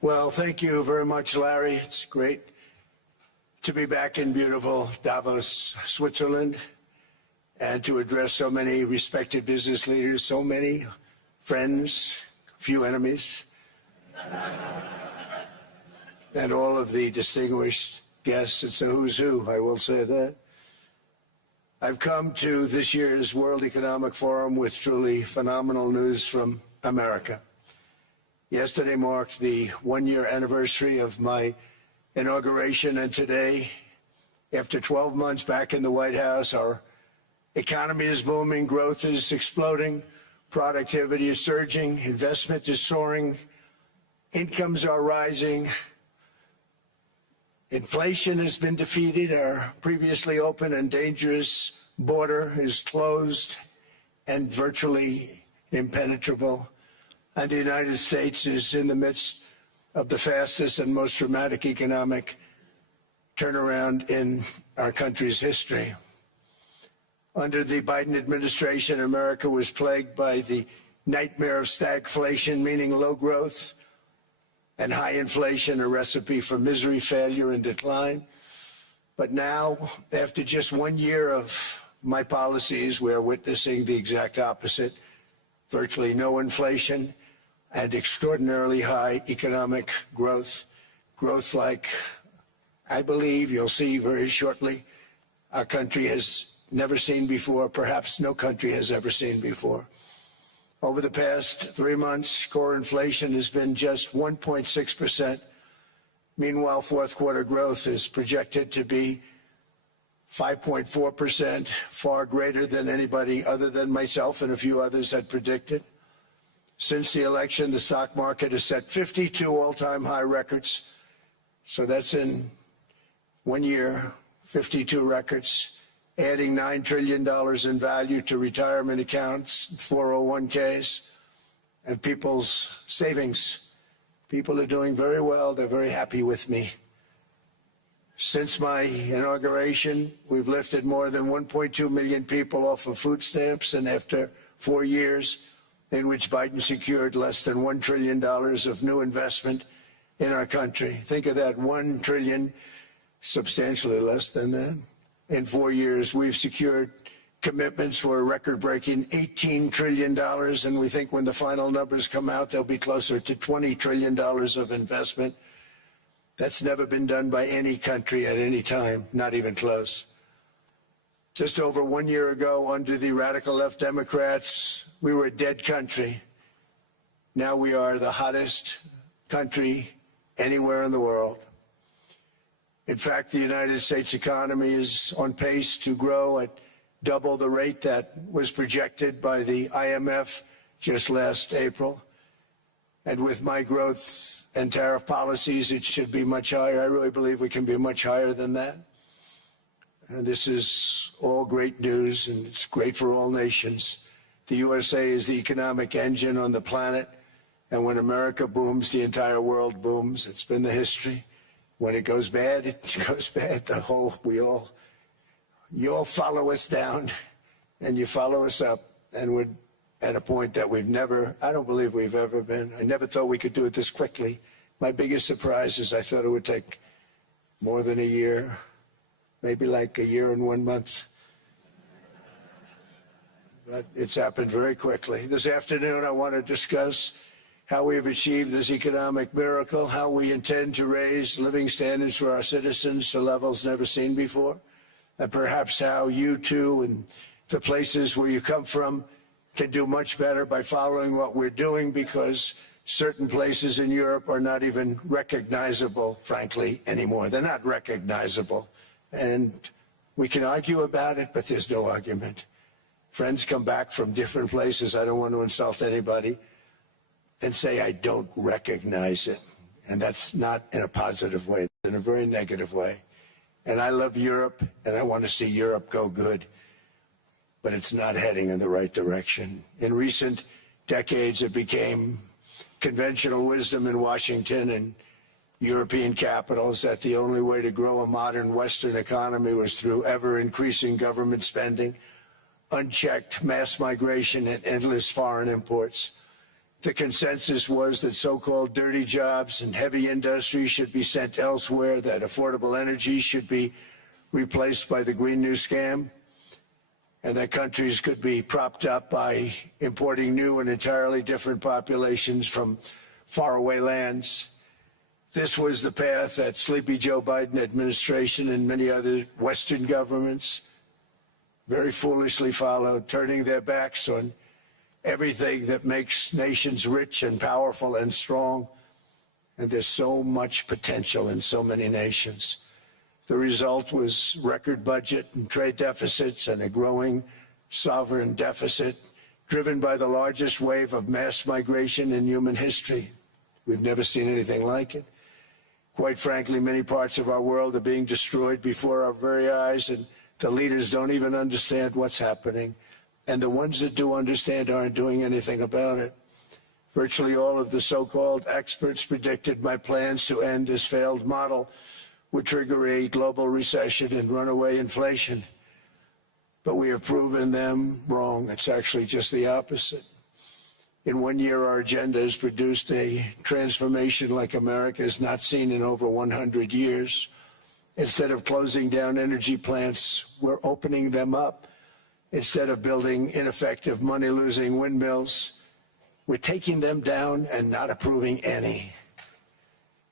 Well, thank you very much, Larry. It's great to be back in beautiful Davos, Switzerland, and to address so many respected business leaders, so many friends, few enemies, and all of the distinguished guests. It's a who's who, I will say that. I've come to this year's World Economic Forum with truly phenomenal news from America. Yesterday marked the one-year anniversary of my inauguration, and today, after 12 months back in the White House, our economy is booming, growth is exploding, productivity is surging, investment is soaring, incomes are rising, inflation has been defeated, our previously open and dangerous border is closed and virtually impenetrable, and the United States is in the midst of the fastest and most dramatic economic turnaround in our country's history. Under the Biden administration, America was plagued by the nightmare of stagflation, meaning low growth, and high inflation, a recipe for misery, failure, and decline. But now, after just 1 year of my policies, we're witnessing the exact opposite: virtually no inflation and extraordinarily high economic growth. Growth like I believe you'll see very shortly our country has never seen before, perhaps no country has ever seen before. Over the past 3 months, core inflation has been just 1.6%. Meanwhile, fourth quarter growth is projected to be 5.4%, far greater than anybody other than myself and a few others had predicted. Since the election, the stock market has set 52 all-time high records. So that's in 1 year, 52 records, adding $9 trillion in value to retirement accounts, 401ks, and people's savings. People are doing very well. They're very happy with me. Since my inauguration, we've lifted more than 1.2 million people off of food stamps, and after 4 years in which Biden secured less than $1 trillion of new investment in our country. Think of that, 1 trillion, substantially less than that. In 4 years, we've secured commitments for a record-breaking $18 trillion, and we think when the final numbers come out, they'll be closer to $20 trillion of investment. That's never been done by any country at any time, not even close. Just over 1 year ago, under the radical left Democrats, we were a dead country. Now we are the hottest country anywhere in the world. In fact, the United States economy is on pace to grow at double the rate that was projected by the IMF just last April. And with my growth and tariff policies, it should be much higher. I really believe we can be much higher than that. And this is all great news, and it's great for all nations. The USA is the economic engine on the planet, and when America booms, the entire world booms. It's been the history. When it goes bad, it goes bad. You all follow us down, and you follow us up, and we're at a point that I don't believe we've ever been. I never thought we could do it this quickly. My biggest surprise is I thought it would take more than a year, maybe like a year and 1 month. But it's happened very quickly. This afternoon, I want to discuss how we have achieved this economic miracle, how we intend to raise living standards for our citizens to levels never seen before, and perhaps how you too and the places where you come from can do much better by following what we're doing, because certain places in Europe are not even recognizable, frankly, anymore. They're not recognizable. And we can argue about it, but there's no argument. Friends come back from different places. I don't want to insult anybody, and say, I don't recognize it. And that's not in a positive way, it's in a very negative way. And I love Europe, and I want to see Europe go good, but it's not heading in the right direction. In recent decades, it became conventional wisdom in Washington and European capitals that the only way to grow a modern Western economy was through ever-increasing government spending, unchecked mass migration, and endless foreign imports. The consensus was that so-called dirty jobs and heavy industry should be sent elsewhere, that affordable energy should be replaced by the Green New Scam, and that countries could be propped up by importing new and entirely different populations from faraway lands. This was the path that Sleepy Joe Biden administration and many other Western governments very foolishly followed, turning their backs on everything that makes nations rich and powerful and strong. And there's so much potential in so many nations. The result was record budget and trade deficits and a growing sovereign deficit driven by the largest wave of mass migration in human history. We've never seen anything like it. Quite frankly, many parts of our world are being destroyed before our very eyes, and the leaders don't even understand what's happening. And the ones that do understand aren't doing anything about it. Virtually all of the so-called experts predicted my plans to end this failed model would trigger a global recession and runaway inflation. But we have proven them wrong. It's actually just the opposite. In 1 year, our agenda has produced a transformation like America has not seen in over 100 years. Instead of closing down energy plants, we're opening them up. Instead of building ineffective, money-losing windmills, we're taking them down and not approving any.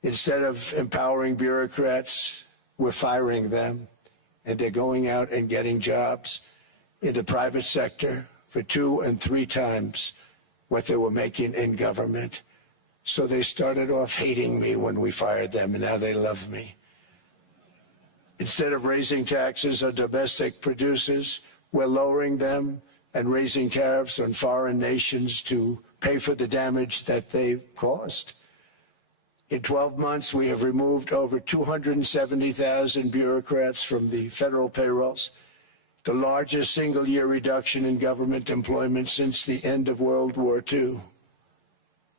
Instead of empowering bureaucrats, we're firing them, and they're going out and getting jobs in the private sector for 2 and 3 times what they were making in government. So they started off hating me when we fired them, and now they love me. Instead of raising taxes on domestic producers, we're lowering them and raising tariffs on foreign nations to pay for the damage that they've caused. In 12 months, we have removed over 270,000 bureaucrats from the federal payrolls, the largest single-year reduction in government employment since the end of World War II.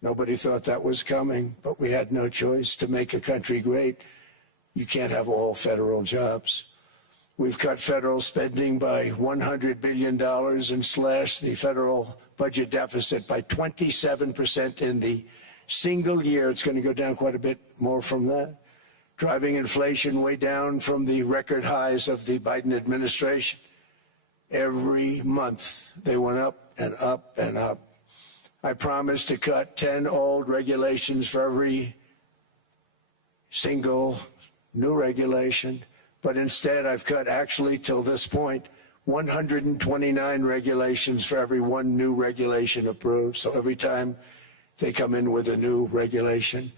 Nobody thought that was coming, but we had no choice. To make a country great, you can't have all federal jobs. We've cut federal spending by $100 billion and slashed the federal budget deficit by 27% in the single year. It's going to go down quite a bit more from that, driving inflation way down from the record highs of the Biden administration. Every month, they went up and up and up. I promised to cut 10 old regulations for every single new regulation, but instead I've cut, actually till this point, 129 regulations for every one new regulation approved. So every time they come in with a new regulation,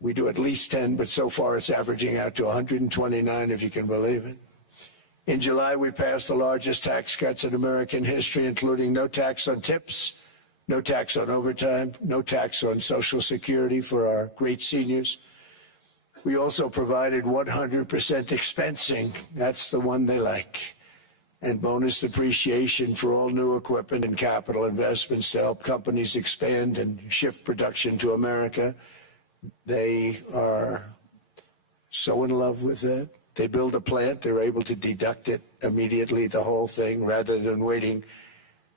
we do at least 10, but so far it's averaging out to 129, if you can believe it. In July, we passed the largest tax cuts in American history, including no tax on tips, no tax on overtime, no tax on Social Security for our great seniors. We also provided 100% expensing, that's the one they like, and bonus depreciation for all new equipment and capital investments to help companies expand and shift production to America. They are so in love with it. They build a plant, they're able to deduct it immediately, the whole thing, rather than waiting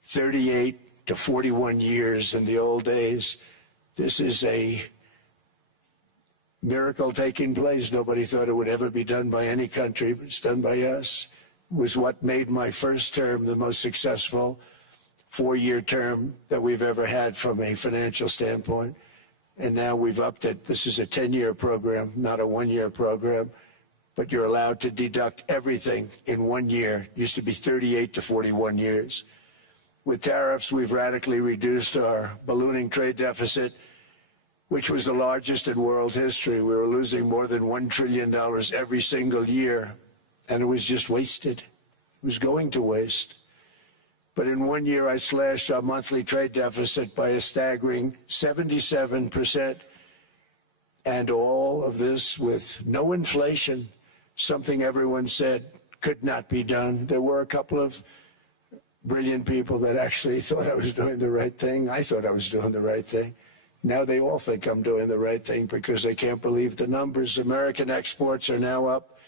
38 to 41 years in the old days. This is a miracle taking place. Nobody thought it would ever be done by any country, but it's done by us. It was what made my first term the most successful 4-year term that we've ever had from a financial standpoint. And now we've upped it. This is a 10-year program, not a 1-year program. But you're allowed to deduct everything in 1 year. It used to be 38 to 41 years. With tariffs, we've radically reduced our ballooning trade deficit, which was the largest in world history. We were losing more than $1 trillion every single year, and it was just wasted. It was going to waste. But in 1 year, I slashed our monthly trade deficit by a staggering 77%, and all of this with no inflation. Something everyone said could not be done. There were a couple of brilliant people that actually thought I was doing the right thing. I thought I was doing the right thing. Now they all think I'm doing the right thing because they can't believe the numbers. American exports are now up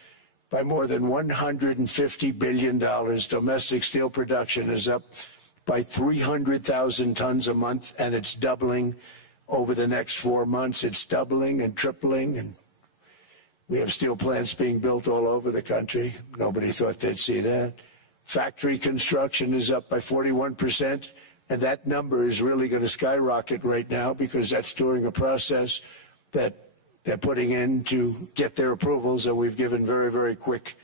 by more than $150 billion. Domestic steel production is up by 300,000 tons a month, and it's doubling over the next 4 months. It's doubling and tripling, and we have steel plants being built all over the country. Nobody thought they'd see that. Factory construction is up by 41%, and that number is really going to skyrocket right now because that's during a process that they're putting in to get their approvals, and we've given very, very quick,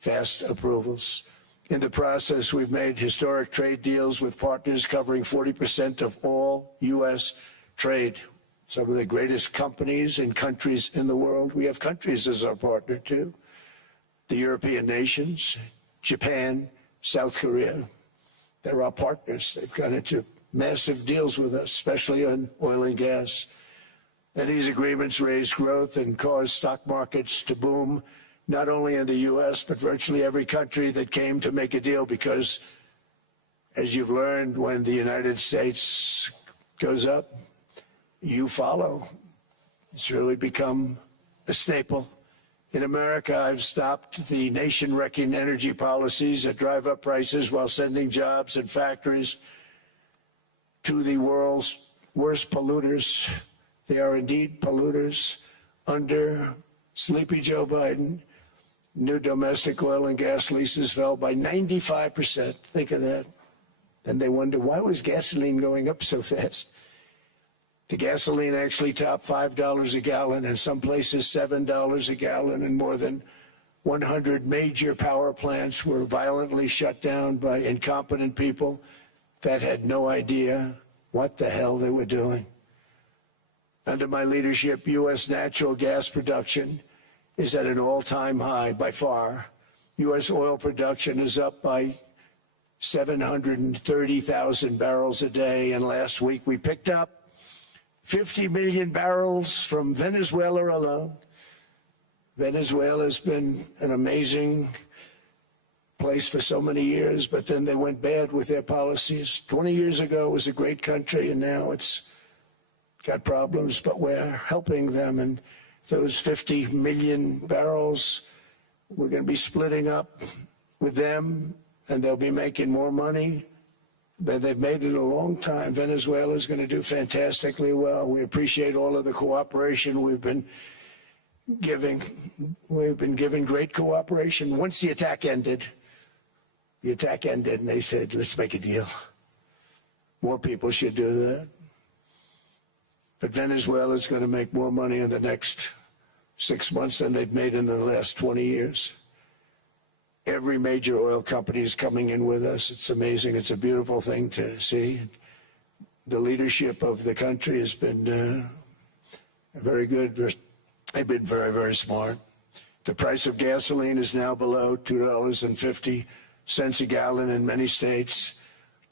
fast approvals. In the process, we've made historic trade deals with partners covering 40% of all U.S. trade. Some of the greatest companies and countries in the world. We have countries as our partner, too. The European nations, Japan, South Korea. They're our partners. They've gone into massive deals with us, especially on oil and gas. And these agreements raise growth and cause stock markets to boom, not only in the U.S., but virtually every country that came to make a deal, because, as you've learned, when the United States goes up, you follow. It's really become a staple. In America, I've stopped the nation-wrecking energy policies that drive up prices while sending jobs and factories to the world's worst polluters. They are indeed polluters. Under sleepy Joe Biden, new domestic oil and gas leases fell by 95%. Think of that. And they wonder, why was gasoline going up so fast? The gasoline actually topped $5 a gallon, and some places $7 a gallon, and more than 100 major power plants were violently shut down by incompetent people that had no idea what the hell they were doing. Under my leadership, U.S. natural gas production is at an all-time high by far. U.S. oil production is up by 730,000 barrels a day, and last week we picked up 50 million barrels from Venezuela alone. Venezuela has been an amazing place for so many years, but then they went bad with their policies. 20 years ago it was a great country, and now it's got problems, but we're helping them. And those 50 million barrels, we're going to be splitting up with them, and they'll be making more money. But they've made it a long time. Venezuela is going to do fantastically well. We appreciate all of the cooperation we've been giving. We've been giving great cooperation. Once the attack ended, and they said, let's make a deal. More people should do that. But Venezuela is going to make more money in the next 6 months than they've made in the last 20 years. Every major oil company is coming in with us. It's amazing. It's a beautiful thing to see. The leadership of the country has been very good. They've been very, very smart. The price of gasoline is now below $2.50 a gallon in many states,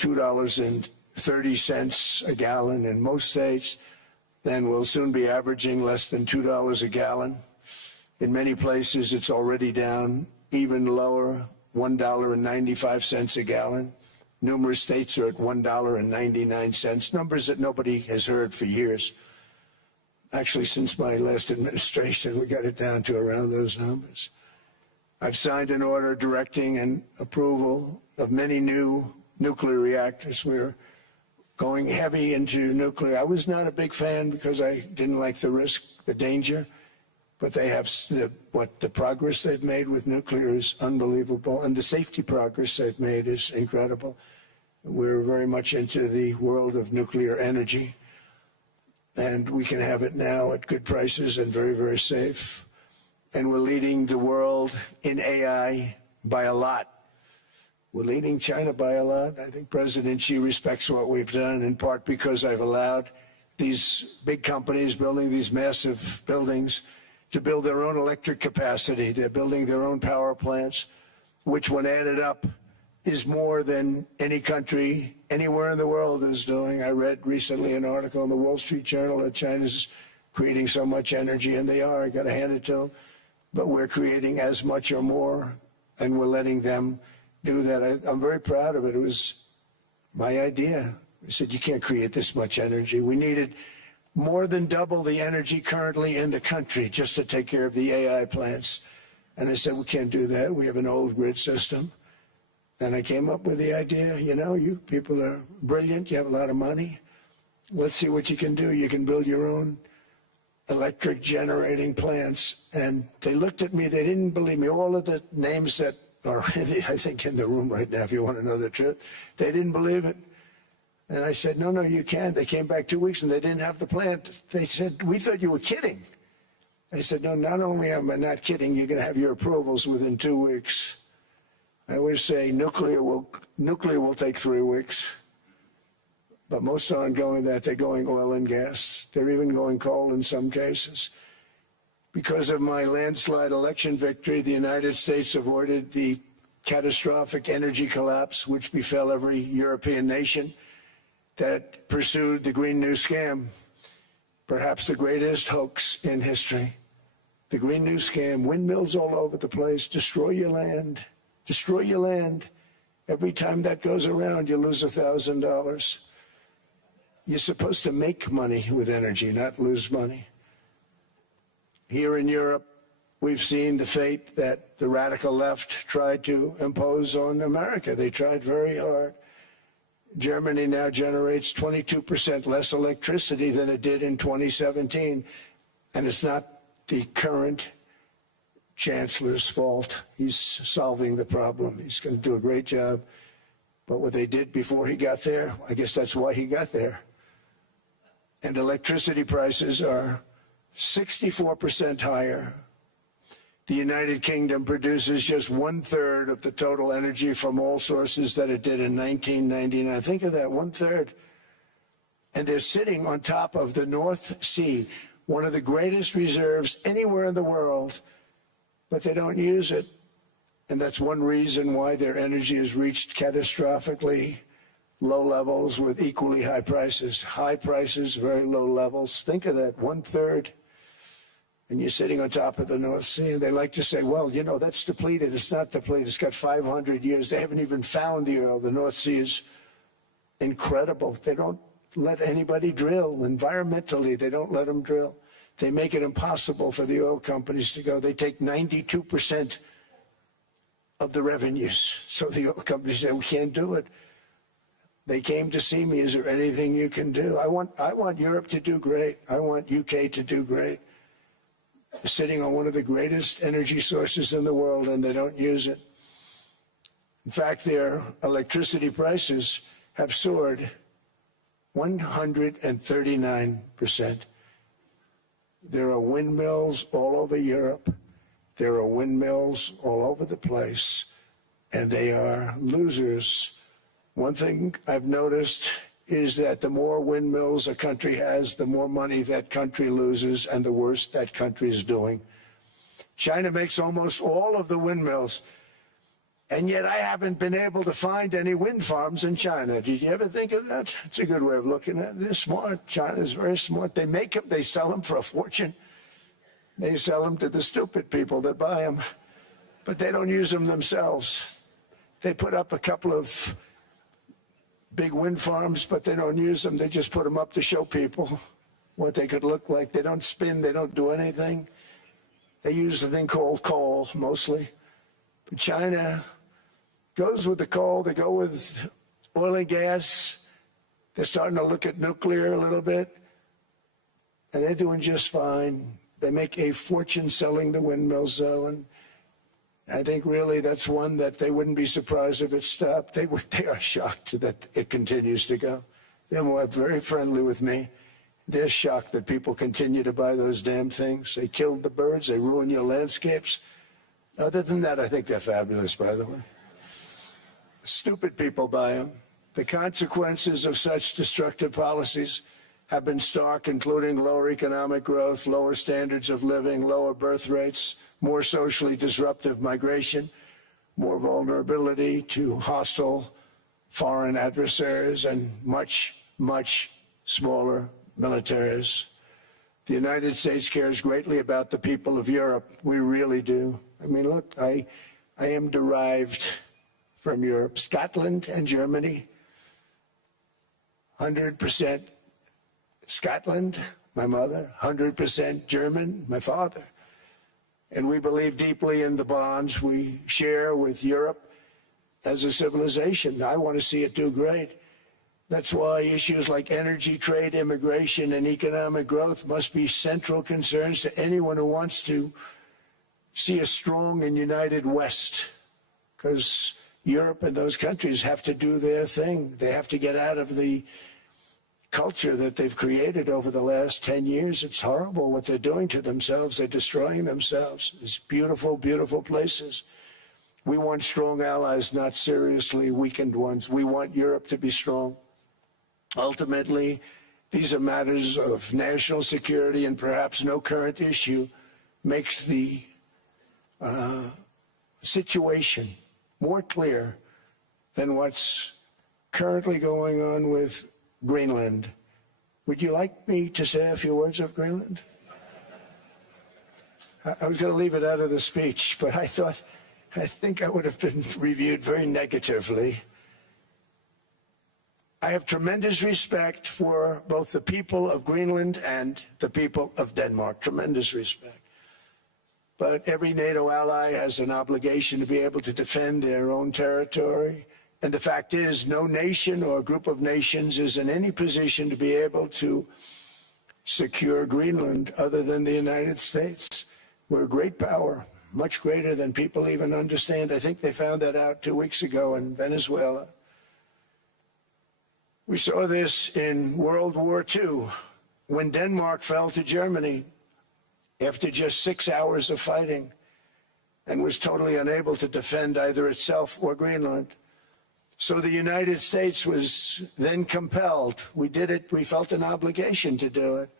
$2.30 a gallon in most states. Then we'll soon be averaging less than $2 a gallon. In many places, it's already down even lower, $1.95 a gallon. Numerous states are at $1.99, numbers that nobody has heard for years. Actually, since my last administration, we got it down to around those numbers. I've signed an order directing and approval of many new nuclear reactors. We're going heavy into nuclear. I was not a big fan because I didn't like the risk, the danger. But they have the progress they've made with nuclear is unbelievable, and the safety progress they've made is incredible. We're very much into the world of nuclear energy, and we can have it now at good prices and very, very safe. And we're leading the world in AI by a lot. We're leading China by a lot. I think President Xi respects what we've done, in part because I've allowed these big companies building these massive buildings to build their own electric capacity. They're building their own power plants, which when added up is more than any country anywhere in the world is doing. I read recently an article in the Wall Street Journal that China's creating so much energy, and they are. I got to hand it to them. But we're creating as much or more, and we're letting them do that. I'm very proud of it. It was my idea. I said, you can't create this much energy. We needed more than double the energy currently in the country just to take care of the AI plants. And I said, we can't do that. We have an old grid system. And I came up with the idea, you know, you people are brilliant, you have a lot of money. Let's see what you can do. You can build your own electric generating plants. And they looked at me, they didn't believe me. All of the names that are, I think, in the room right now, if you want to know the truth, they didn't believe it. And I said, no, you can't. They came back 2 weeks and they didn't have the plant. They said, we thought you were kidding. I said, no, not only am I not kidding, you're going to have your approvals within 2 weeks. I always say nuclear will take 3 weeks. But most aren't going that. They're going oil and gas. They're even going coal in some cases. Because of my landslide election victory, the United States avoided the catastrophic energy collapse which befell every European nation that pursued the Green New Scam, perhaps the greatest hoax in history. The Green New Scam, windmills all over the place, destroy your land, destroy your land. Every time that goes around, you lose $1,000. You're supposed to make money with energy, not lose money. Here in Europe, we've seen the fate that the radical left tried to impose on America. They tried very hard. Germany now generates 22% less electricity than it did in 2017. And it's not the current chancellor's fault. He's solving the problem. He's going to do a great job. But what they did before he got there, I guess that's why he got there. And electricity prices are 64% higher. The United Kingdom produces just 1/3 of the total energy from all sources that it did in 1999. Think of that, 1/3. And they're sitting on top of the North Sea, one of the greatest reserves anywhere in the world, but they don't use it. And that's one reason why their energy has reached catastrophically low levels with equally high prices. High prices, very low levels. Think of that, 1/3. And you're sitting on top of the North Sea. And they like to say, well, you know, that's depleted. It's not depleted. It's got 500 years. They haven't even found the oil. The North Sea is incredible. They don't let anybody drill. Environmentally, they don't let them drill. They make it impossible for the oil companies to go. They take 92% of the revenues. So the oil companies say, we can't do it. They came to see me. Is there anything you can do? I want Europe to do great. I want UK to do great. They're sitting on one of the greatest energy sources in the world, and they don't use it. In fact, their electricity prices have soared 139%. There are windmills all over Europe. There are windmills all over the place, and they are losers. One thing I've noticed is that the more windmills a country has, the more money that country loses and the worse that country is doing. China makes almost all of the windmills, and yet I haven't been able to find any wind farms in China. Did you ever think of that? It's a good way of looking at it. They're smart. China's very smart. They make them, they sell them for a fortune. They sell them to the stupid people that buy them, but they don't use them themselves. They put up a couple of big wind farms, but they don't use them. They just put them up to show people what they could look like. They don't spin. They don't do anything. They use a thing called coal, mostly. But China goes with the coal. They go with oil and gas. They're starting to look at nuclear a little bit. And they're doing just fine. They make a fortune selling the windmills, though, and I think really that's one that they wouldn't be surprised if it stopped. They are shocked that it continues to go. They're very friendly with me. They're shocked that people continue to buy those damn things. They killed the birds. They ruin your landscapes. Other than that, I think they're fabulous, by the way. Stupid people buy them. The consequences of such destructive policies have been stark, including lower economic growth, lower standards of living, lower birth rates, more socially disruptive migration, more vulnerability to hostile foreign adversaries, and much, much smaller militaries. The United States cares greatly about the people of Europe. We really do. I mean, look, I am derived from Europe. Scotland and Germany, 100% Scotland, my mother, 100% German, my father. And we believe deeply in the bonds we share with Europe. as a civilization. I want to see it do great. That's why issues like energy, trade, immigration, and economic growth must be central concerns to anyone who wants to see a strong and united West, because Europe and those countries have to do their thing. They have to get out of the culture that they've created over the last 10 years. It's horrible what they're doing to themselves. They're destroying themselves. It's beautiful, beautiful places. We want strong allies, not seriously weakened ones. We want Europe to be strong. Ultimately, these are matters of national security, and perhaps no current issue makes the situation more clear than what's currently going on with Greenland. Would you like me to say a few words of Greenland? I was going to leave it out of the speech, but I think I would have been reviewed very negatively. I have tremendous respect for both the people of Greenland and the people of Denmark, tremendous respect. But every NATO ally has an obligation to be able to defend their own territory. And the fact is, no nation or group of nations is in any position to be able to secure Greenland other than the United States. We're a great power, much greater than people even understand. I think they found that out 2 weeks ago in Venezuela. We saw this in World War II, when Denmark fell to Germany after just 6 hours of fighting and was totally unable to defend either itself or Greenland. So the United States was then compelled, we did it, we felt an obligation to do it,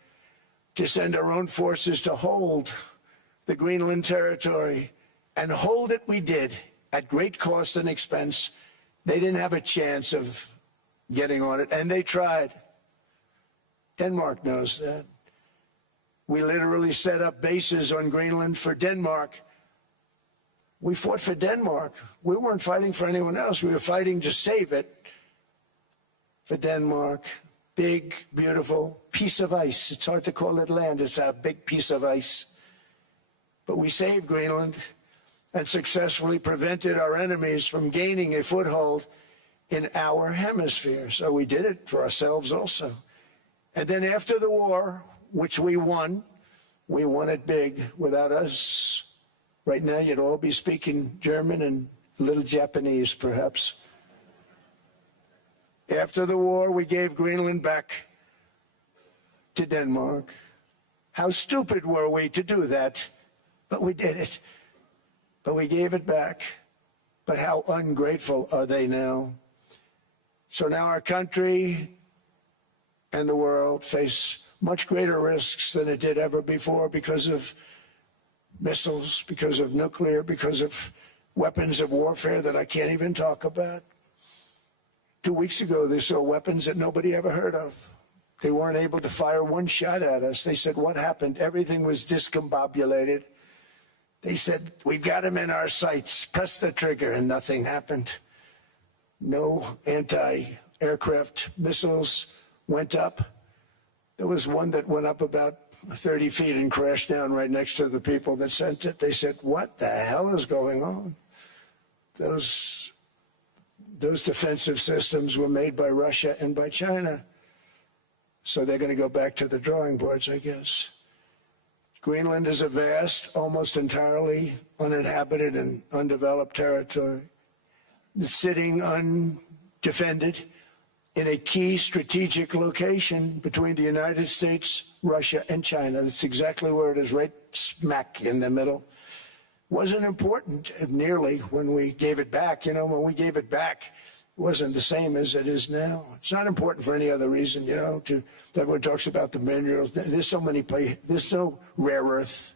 to send our own forces to hold the Greenland territory, and hold it we did at great cost and expense. They didn't have a chance of getting on it, and they tried. Denmark knows that. We literally set up bases on Greenland for Denmark. We fought for Denmark. We weren't fighting for anyone else. We were fighting to save it for Denmark. Big, beautiful piece of ice. It's hard to call it land. It's a big piece of ice. But we saved Greenland and successfully prevented our enemies from gaining a foothold in our hemisphere. So we did it for ourselves also. And then after the war, which we won it big. Without us, right now you'd all be speaking German and a little Japanese, perhaps. After the war, we gave Greenland back to Denmark. How stupid were we to do that? But we did it. But we gave it back. But how ungrateful are they now? So now our country and the world face much greater risks than it did ever before because of missiles, because of nuclear, because of weapons of warfare that I can't even talk about. 2 weeks ago, they saw weapons that nobody ever heard of. They weren't able to fire one shot at us. They said, what happened? Everything was discombobulated. They said, we've got them in our sights. Press the trigger, and nothing happened. No anti-aircraft missiles went up. There was one that went up about 30 feet and crashed down right next to the people that sent it. They said, what the hell is going on? Those defensive systems were made by Russia and by China. So they're going to go back to the drawing boards, I guess. Greenland is a vast, almost entirely uninhabited and undeveloped territory. It's sitting undefended in a key strategic location between the United States, Russia, and China. That's exactly where it is, right smack in the middle. Wasn't important nearly when we gave it back. You know, when we gave it back, it wasn't the same as it is now. It's not important for any other reason, you know. Everyone talks about the minerals. There's so many places. There's no rare earth.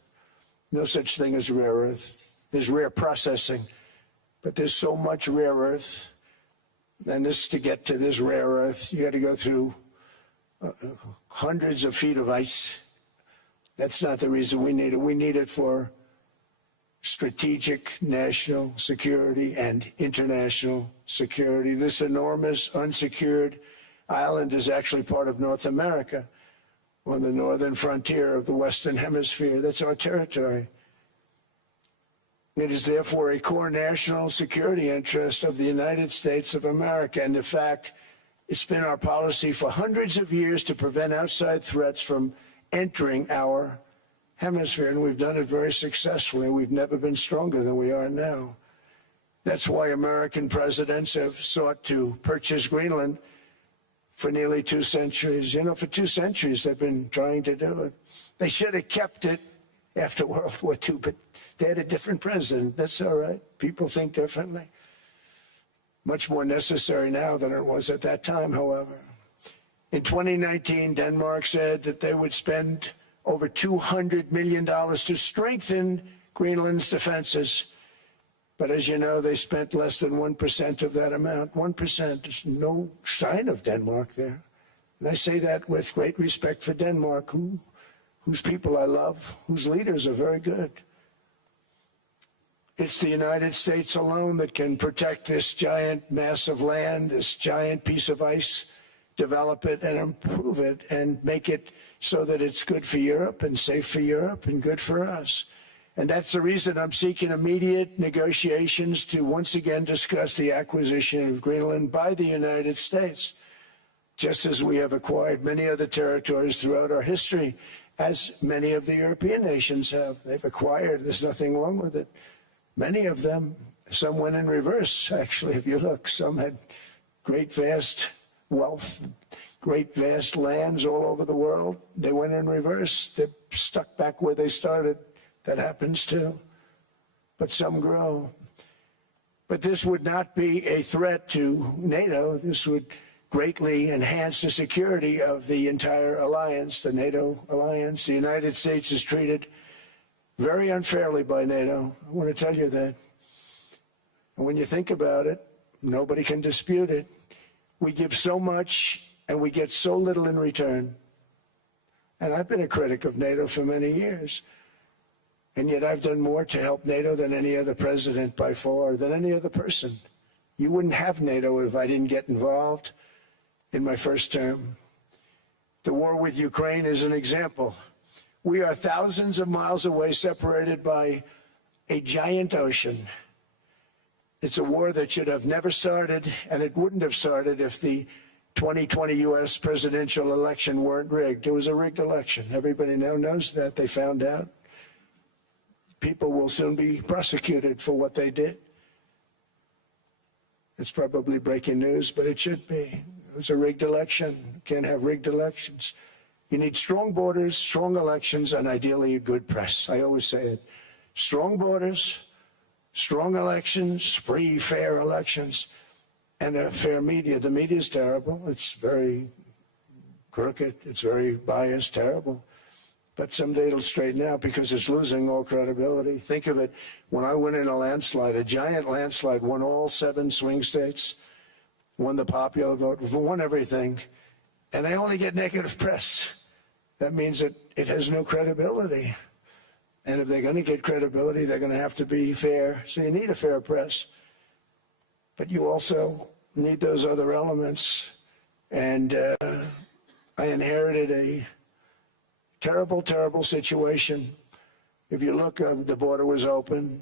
No such thing as rare earth. There's rare processing, but there's so much rare earth. And this, to get to this rare earth, you got to go through hundreds of feet of ice. That's not the reason we need it. We need it for strategic national security and international security. This enormous unsecured island is actually part of North America, on the northern frontier of the Western Hemisphere. That's our territory. It is therefore a core national security interest of the United States of America. And in fact, it's been our policy for hundreds of years to prevent outside threats from entering our hemisphere. And we've done it very successfully. We've never been stronger than we are now. That's why American presidents have sought to purchase Greenland for nearly 2 centuries. You know, for 2 centuries they've been trying to do it. They should have kept it after World War II, but they had a different president. That's all right. People think differently. Much more necessary now than it was at that time, however. In 2019, Denmark said that they would spend over $200 million to strengthen Greenland's defenses. But as you know, they spent less than 1% of that amount. 1%. There's no sign of Denmark there. And I say that with great respect for Denmark, whose people I love, whose leaders are very good. It's the United States alone that can protect this giant mass of land, this giant piece of ice, develop it and improve it and make it so that it's good for Europe and safe for Europe and good for us. And that's the reason I'm seeking immediate negotiations to once again discuss the acquisition of Greenland by the United States, just as we have acquired many other territories throughout our history, as many of the European nations have. They've acquired, there's nothing wrong with it. Many of them, some went in reverse, actually, if you look. Some had great, vast wealth, great, vast lands all over the world. They went in reverse. They're stuck back where they started. That happens too. But some grow. But this would not be a threat to NATO. This would greatly enhance the security of the entire alliance, the NATO alliance. The United States is treated very unfairly by NATO. I want to tell you that. And when you think about it, nobody can dispute it. We give so much and we get so little in return. And I've been a critic of NATO for many years. And yet I've done more to help NATO than any other president by far, than any other person. You wouldn't have NATO if I didn't get involved in my first term. The war with Ukraine is an example. We are thousands of miles away, separated by a giant ocean. It's a war that should have never started, and it wouldn't have started if the 2020 U.S. presidential election weren't rigged. It was a rigged election. Everybody now knows that. They found out. People will soon be prosecuted for what they did. It's probably breaking news, but it should be. It was a rigged election. You can't have rigged elections. You need strong borders, strong elections, and ideally a good press. I always say it. Strong borders, strong elections, free, fair elections, and a fair media. The media is terrible. It's very crooked. It's very biased, terrible. But someday it'll straighten out because it's losing all credibility. Think of it. When I went in a landslide, a giant landslide, won all 7 swing states, won the popular vote, won everything, and I only get negative press. That means that it has no credibility. And if they're going to get credibility, they're going to have to be fair. So you need a fair press. But you also need those other elements. And I inherited a terrible, terrible situation. If you look, the border was open.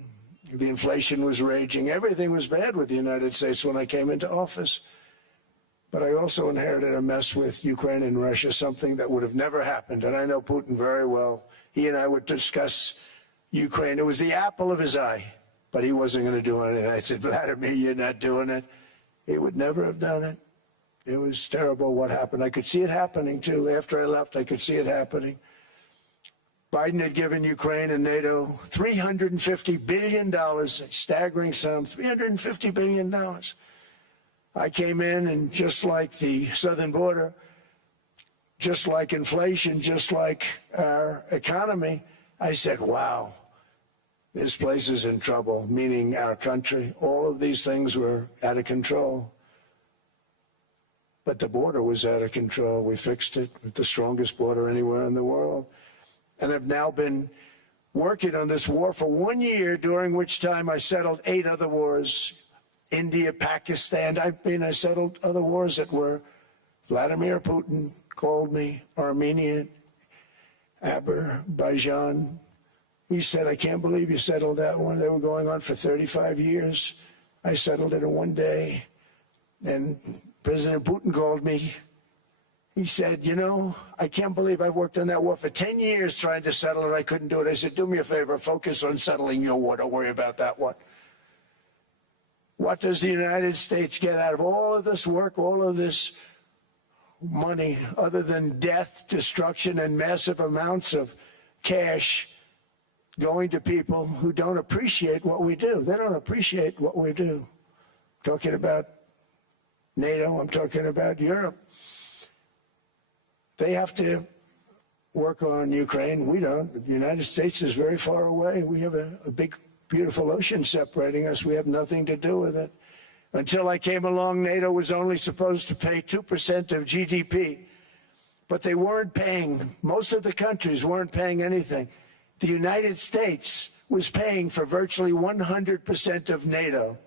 The inflation was raging. Everything was bad with the United States when I came into office. But I also inherited a mess with Ukraine and Russia, something that would have never happened. And I know Putin very well. He and I would discuss Ukraine. It was the apple of his eye, but he wasn't going to do anything. I said, Vladimir, you're not doing it. He would never have done it. It was terrible what happened. I could see it happening, too. After I left, I could see it happening. Biden had given Ukraine and NATO $350 billion, a staggering sum, $350 billion. I came in, and just like the southern border, just like inflation, just like our economy, I said, wow, this place is in trouble, meaning our country. All of these things were out of control. But the border was out of control. We fixed it with the strongest border anywhere in the world. And I've now been working on this war for 1 year, during which time I settled 8 other wars. India, Pakistan. I settled other wars that were Vladimir Putin called me, Armenia, Azerbaijan, He said, I can't believe you settled that one. They were going on for 35 years. I settled it in one day. And President Putin called me. He said, you know, I can't believe I worked on that war for 10 years trying to settle it. I couldn't do it. I said, do me a favor, focus on settling your war. Don't worry about that one. What does the United States get out of all of this work, all of this money, other than death, destruction, and massive amounts of cash going to people who don't appreciate what we do? They don't appreciate what we do. I'm talking about NATO, I'm talking about Europe. They have to work on Ukraine. We don't. The United States is very far away. We have a big, beautiful ocean separating us. We have nothing to do with it. Until I came along, NATO was only supposed to pay 2% of GDP, but they weren't paying. Most of the countries weren't paying anything. The United States was paying for virtually 100% of NATO.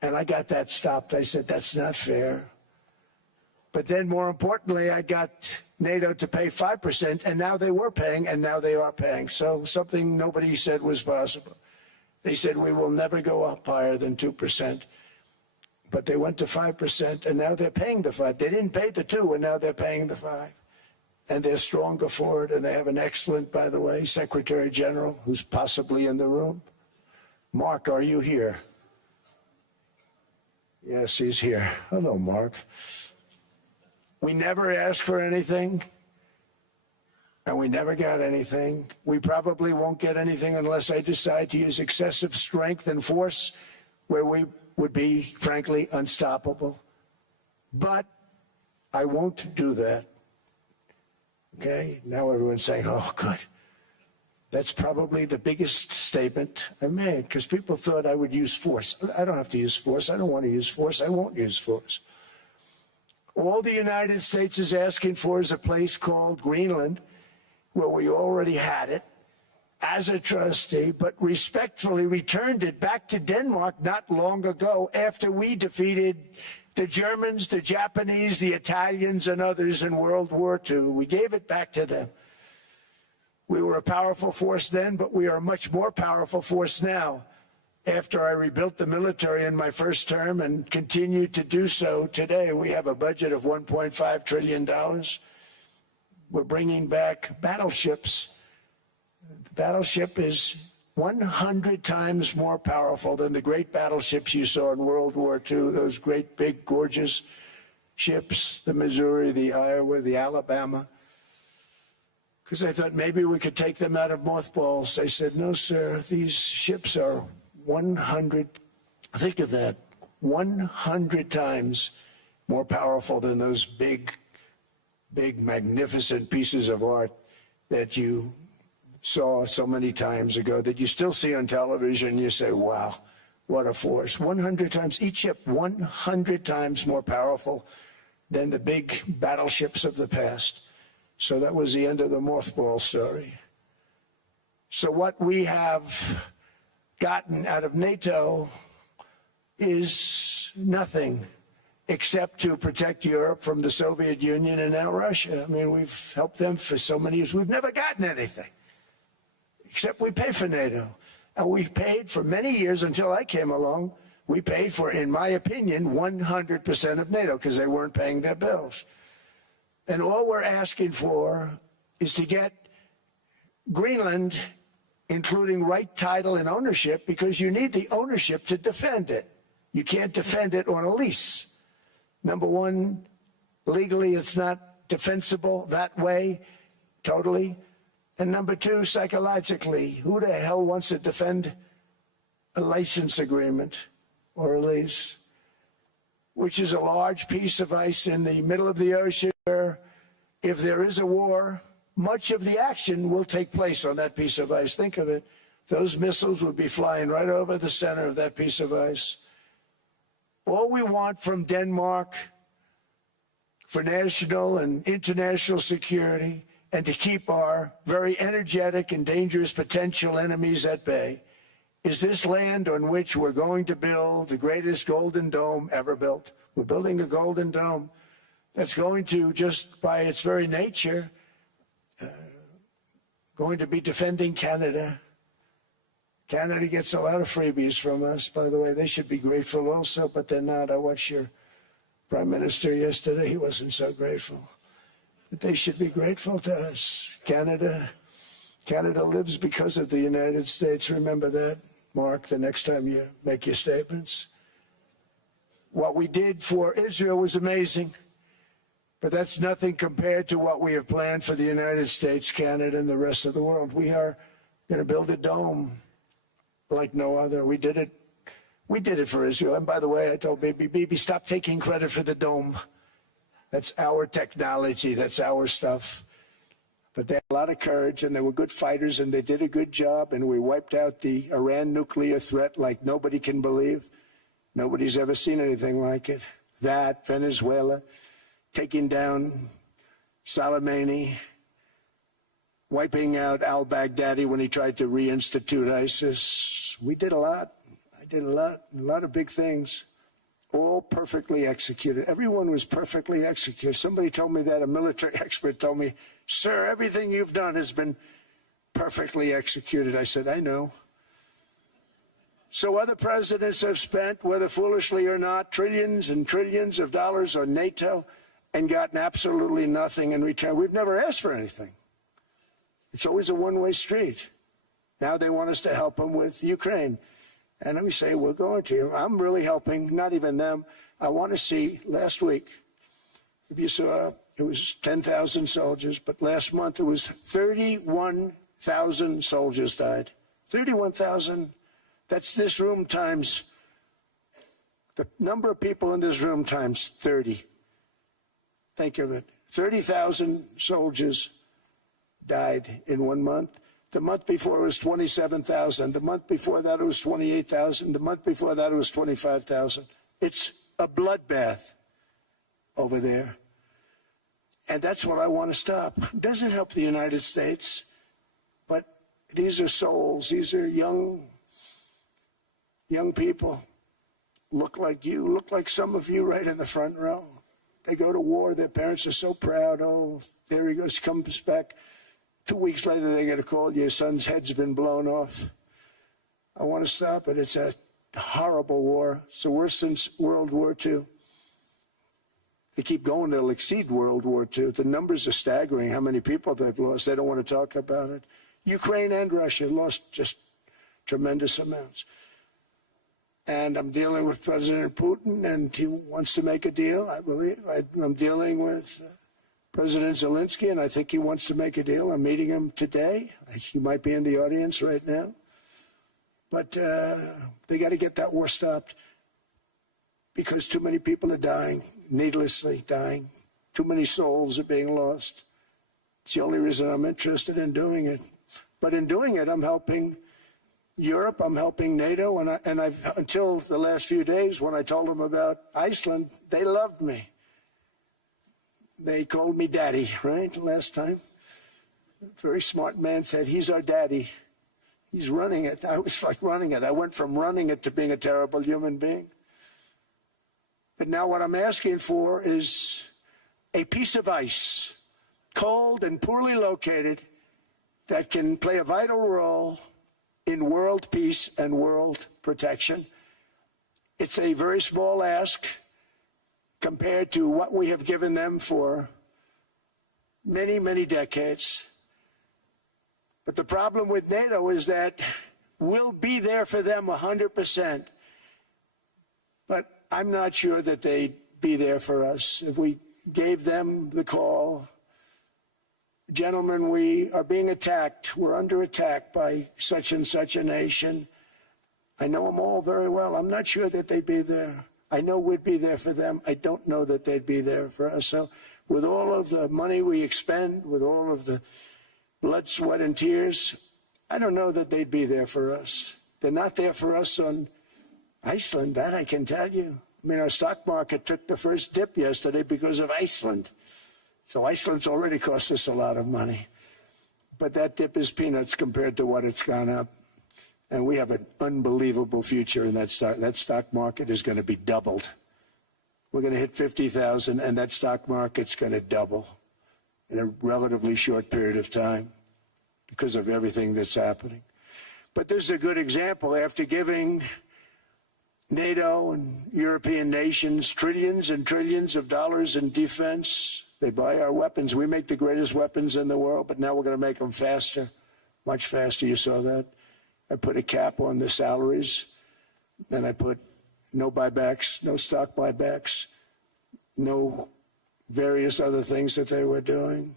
And I got that stopped. I said, that's not fair. But then more importantly, I got NATO to pay 5%, and now they were paying, and now they are paying. So something nobody said was possible. They said, we will never go up higher than 2%. But they went to 5%, and now they're paying the 5. They didn't pay the 2, and now they're paying the 5. And they're stronger for it, and they have an excellent, by the way, Secretary General, who's possibly in the room. Mark, are you here? Yes, he's here. Hello, Mark. We never asked for anything, and we never got anything. We probably won't get anything unless I decide to use excessive strength and force where we would be, frankly, unstoppable. But I won't do that. Okay? Now everyone's saying, oh, good. That's probably the biggest statement I made, because people thought I would use force. I don't have to use force. I don't want to use force. I won't use force. All the United States is asking for is a place called Greenland, where we already had it as a trustee, but respectfully returned it back to Denmark not long ago after we defeated the Germans, the Japanese, the Italians, and others in World War II. We gave it back to them. We were a powerful force then, but we are a much more powerful force now. After I rebuilt the military in my first term and continue to do so today, we have a budget of $1.5 trillion. We're bringing back battleships. The battleship is 100 times more powerful than the great battleships you saw in World War II, those great, big, gorgeous ships, the Missouri, the Iowa, the Alabama. Because I thought maybe we could take them out of mothballs. They said, no, sir, these ships are 100, think of that, 100 times more powerful than those big, magnificent pieces of art that you saw so many times ago, that you still see on television. You say, wow, what a force. 100 times, each ship 100 times more powerful than the big battleships of the past. So that was the end of the mothball story. So what we have gotten out of NATO is nothing except to protect Europe from the Soviet Union and now Russia. I mean, we've helped them for so many years. We've never gotten anything, except we pay for NATO. And we paid for many years until I came along. We paid for, in my opinion, 100% of NATO because they weren't paying their bills. And all we're asking for is to get Greenland, including right title and ownership, because you need the ownership to defend it. You can't defend it on a lease. Number one, legally it's not defensible that way, totally. And number two, psychologically, who the hell wants to defend a license agreement or a lease, which is a large piece of ice in the middle of the ocean where if there is a war, much of the action will take place on that piece of ice. Think of it. Those missiles would be flying right over the center of that piece of ice. All we want from Denmark for national and international security and to keep our very energetic and dangerous potential enemies at bay is this land on which we're going to build the greatest golden dome ever built. We're building a golden dome that's going to, just by its very nature, going to be defending Canada. Canada gets a lot of freebies from us, by the way. They should be grateful also, but they're not. I watched your Prime Minister yesterday. He wasn't so grateful. But they should be grateful to us. Canada lives because of the United States. Remember that, Mark, the next time you make your statements. What we did for Israel was amazing, but that's nothing compared to what we have planned for the United States, Canada, and the rest of the world. We are going to build a dome like no other. We did it for Israel. And by the way, I told Bibi, stop taking credit for the dome. That's our technology. That's our stuff. But they had a lot of courage, and they were good fighters, and they did a good job, and we wiped out the Iran nuclear threat like nobody can believe. Nobody's ever seen anything like it. That, Venezuela, taking down Soleimani, wiping out al-Baghdadi when he tried to reinstitute ISIS. We did a lot. I did a lot of big things, all perfectly executed. Everyone was perfectly executed. Somebody told me that, a military expert told me, sir, everything you've done has been perfectly executed. I said, I know. So other presidents have spent, whether foolishly or not, trillions and trillions of dollars on NATO and gotten absolutely nothing in return. We've never asked for anything. It's always a one-way street. Now they want us to help them with Ukraine. And let me say, we're going to. I'm really helping, not even them. I want to see, last week, if you saw, it was 10,000 soldiers, but last month it was 31,000 soldiers died. 31,000. That's this room times, the number of people in this room times 30. Think of it. 30,000 soldiers died in 1 month. The month before it was 27,000. The month before that it was 28,000. The month before that it was 25,000. It's a bloodbath over there. And that's what I want to stop. It doesn't help the United States, but these are souls. These are young people. Look like you, look like some of you right in the front row. They go to war. Their parents are so proud. Oh, there he goes, comes back. 2 weeks later, they get a call, your son's head's been blown off. I want to stop it. It's a horrible war. It's the worst since World War II. They keep going, they'll exceed World War II. The numbers are staggering, how many people they've lost. They don't want to talk about it. Ukraine and Russia lost just tremendous amounts. And I'm dealing with President Putin, and he wants to make a deal, I believe. I'm dealing with President Zelensky, and I think he wants to make a deal. I'm meeting him today. He might be in the audience right now. But they got to get that war stopped because too many people are dying, needlessly dying. Too many souls are being lost. It's the only reason I'm interested in doing it. But in doing it, I'm helping Europe, I'm helping NATO, and I've until the last few days when I told them about Iceland, they loved me. They called me daddy, right, last time. A very smart man said, he's our daddy. He's running it. I was like running it. I went from running it to being a terrible human being. But now what I'm asking for is a piece of ice, cold and poorly located, that can play a vital role in world peace and world protection. It's a very small ask compared to what we have given them for many, many decades. But the problem with NATO is that we'll be there for them 100%. But I'm not sure that they'd be there for us if we gave them the call. Gentlemen, we are being attacked. We're under attack by such and such a nation. I know them all very well. I'm not sure that they'd be there. I know we'd be there for them. I don't know that they'd be there for us. So with all of the money we expend, with all of the blood, sweat, and tears, I don't know that they'd be there for us. They're not there for us on Iceland, that I can tell you. I mean, our stock market took the first dip yesterday because of Iceland. So Iceland's already cost us a lot of money. But that dip is peanuts compared to what it's gone up. And we have an unbelievable future in that stock. That stock market is going to be doubled. We're going to hit 50,000, and that stock market's going to double in a relatively short period of time. because of everything that's happening. But this is a good example. After giving NATO and European nations trillions and trillions of dollars in defense, they buy our weapons. We make the greatest weapons in the world, but now we're going to make them faster, much faster. You saw that. I put a cap on the salaries, and I put no buybacks, no stock buybacks, no various other things that they were doing.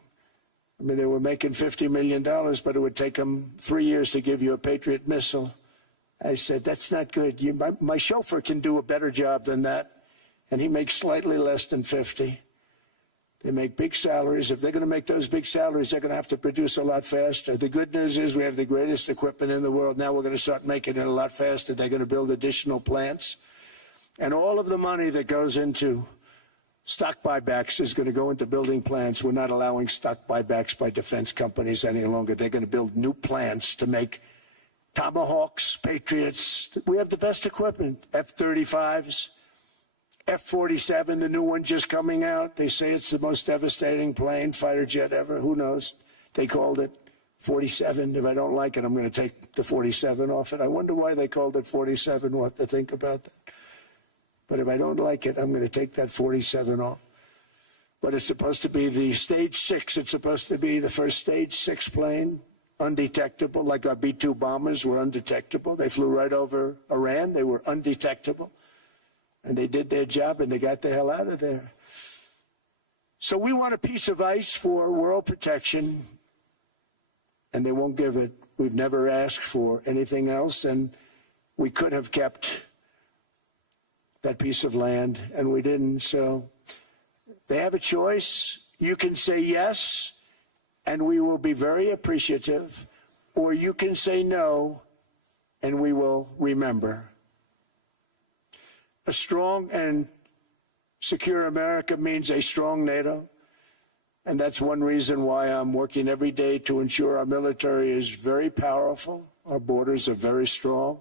I mean, they were making $50 million, but it would take them 3 years to give you a Patriot missile. I said, that's not good. My chauffeur can do a better job than that, and he makes slightly less than 50. They make big salaries. If they're going to make those big salaries, they're going to have to produce a lot faster. The good news is we have the greatest equipment in the world. Now we're going to start making it a lot faster. They're going to build additional plants. And all of the money that goes into stock buybacks is going to go into building plants. We're not allowing stock buybacks by defense companies any longer. They're going to build new plants to make Tomahawks, Patriots. We have the best equipment, F-35s. F-47, the new one just coming out. They say it's the most devastating plane, fighter jet ever. Who knows? They called it 47. If I don't like it, I'm going to take the 47 off it. I wonder why they called it 47. What to think about that? But if I don't like it, I'm going to take that 47 off. But it's supposed to be the Stage 6. It's supposed to be the first Stage 6 plane, undetectable, like our B-2 bombers were undetectable. They flew right over Iran. They were undetectable. And they did their job, and they got the hell out of there. So we want a piece of ice for world protection, and they won't give it. We've never asked for anything else, and we could have kept that piece of land, and we didn't. So they have a choice. You can say yes, and we will be very appreciative, or you can say no, and we will remember. A strong and secure America means a strong NATO, and that's one reason why I'm working every day to ensure our military is very powerful, our borders are very strong,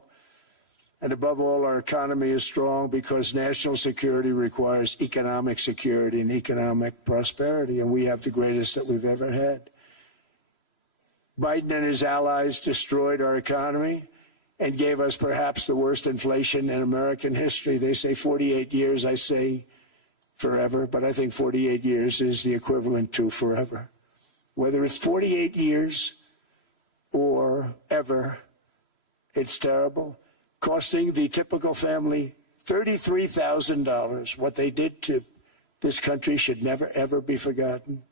and above all, our economy is strong because national security requires economic security and economic prosperity, and we have the greatest that we've ever had. Biden and his allies destroyed our economy and gave us perhaps the worst inflation in American history. They say 48 years, I say forever, but I think 48 years is the equivalent to forever. Whether it's 48 years or ever, it's terrible, costing the typical family $33,000. What they did to this country should never, ever be forgotten.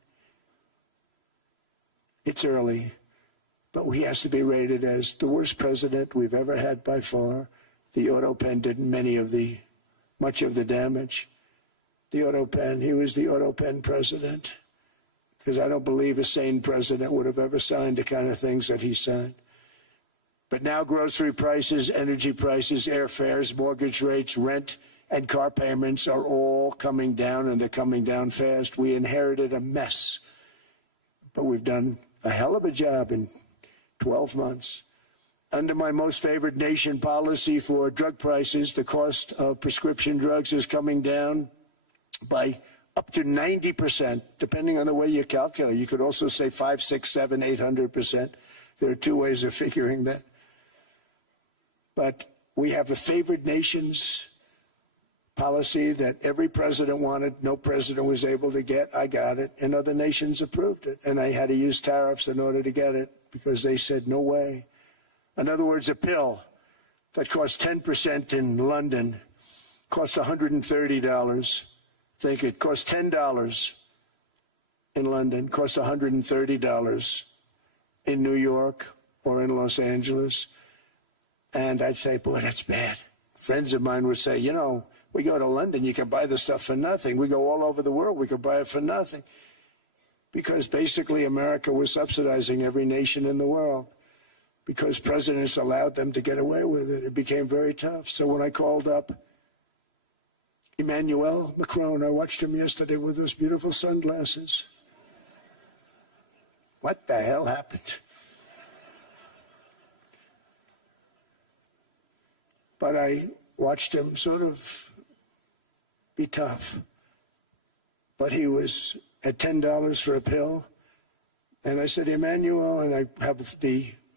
It's early, but he has to be rated as the worst president we've ever had by far. The auto pen did much of the damage. The auto pen, he was the auto pen president, because I don't believe a sane president would have ever signed the kind of things that he signed. But now grocery prices, energy prices, airfares, mortgage rates, rent, and car payments are all coming down, and they're coming down fast. We inherited a mess, but we've done a hell of a job in 12 months. Under my most favored nation policy for drug prices, the cost of prescription drugs is coming down by up to 90%, depending on the way you calculate. You could also say 5, 6, 7, 800%. There are two ways of figuring that. But we have a favored nations policy that every president wanted, no president was able to get. I got it, and other nations approved it. And I had to use tariffs in order to get it, because they said, no way. In other words, a pill that costs 10% in London costs $130. Think it costs $10 in London, costs $130 in New York or in Los Angeles. And I'd say, boy, that's bad. Friends of mine would say, you know, we go to London, you can buy the stuff for nothing. We go all over the world, we could buy it for nothing. Because basically America was subsidizing every nation in the world, because presidents allowed them to get away with it. It became very tough. So when I called up Emmanuel Macron, I watched him yesterday with those beautiful sunglasses. What the hell happened? But I watched him sort of be tough. But he was at $10 for a pill. And I said, Emmanuel, and I have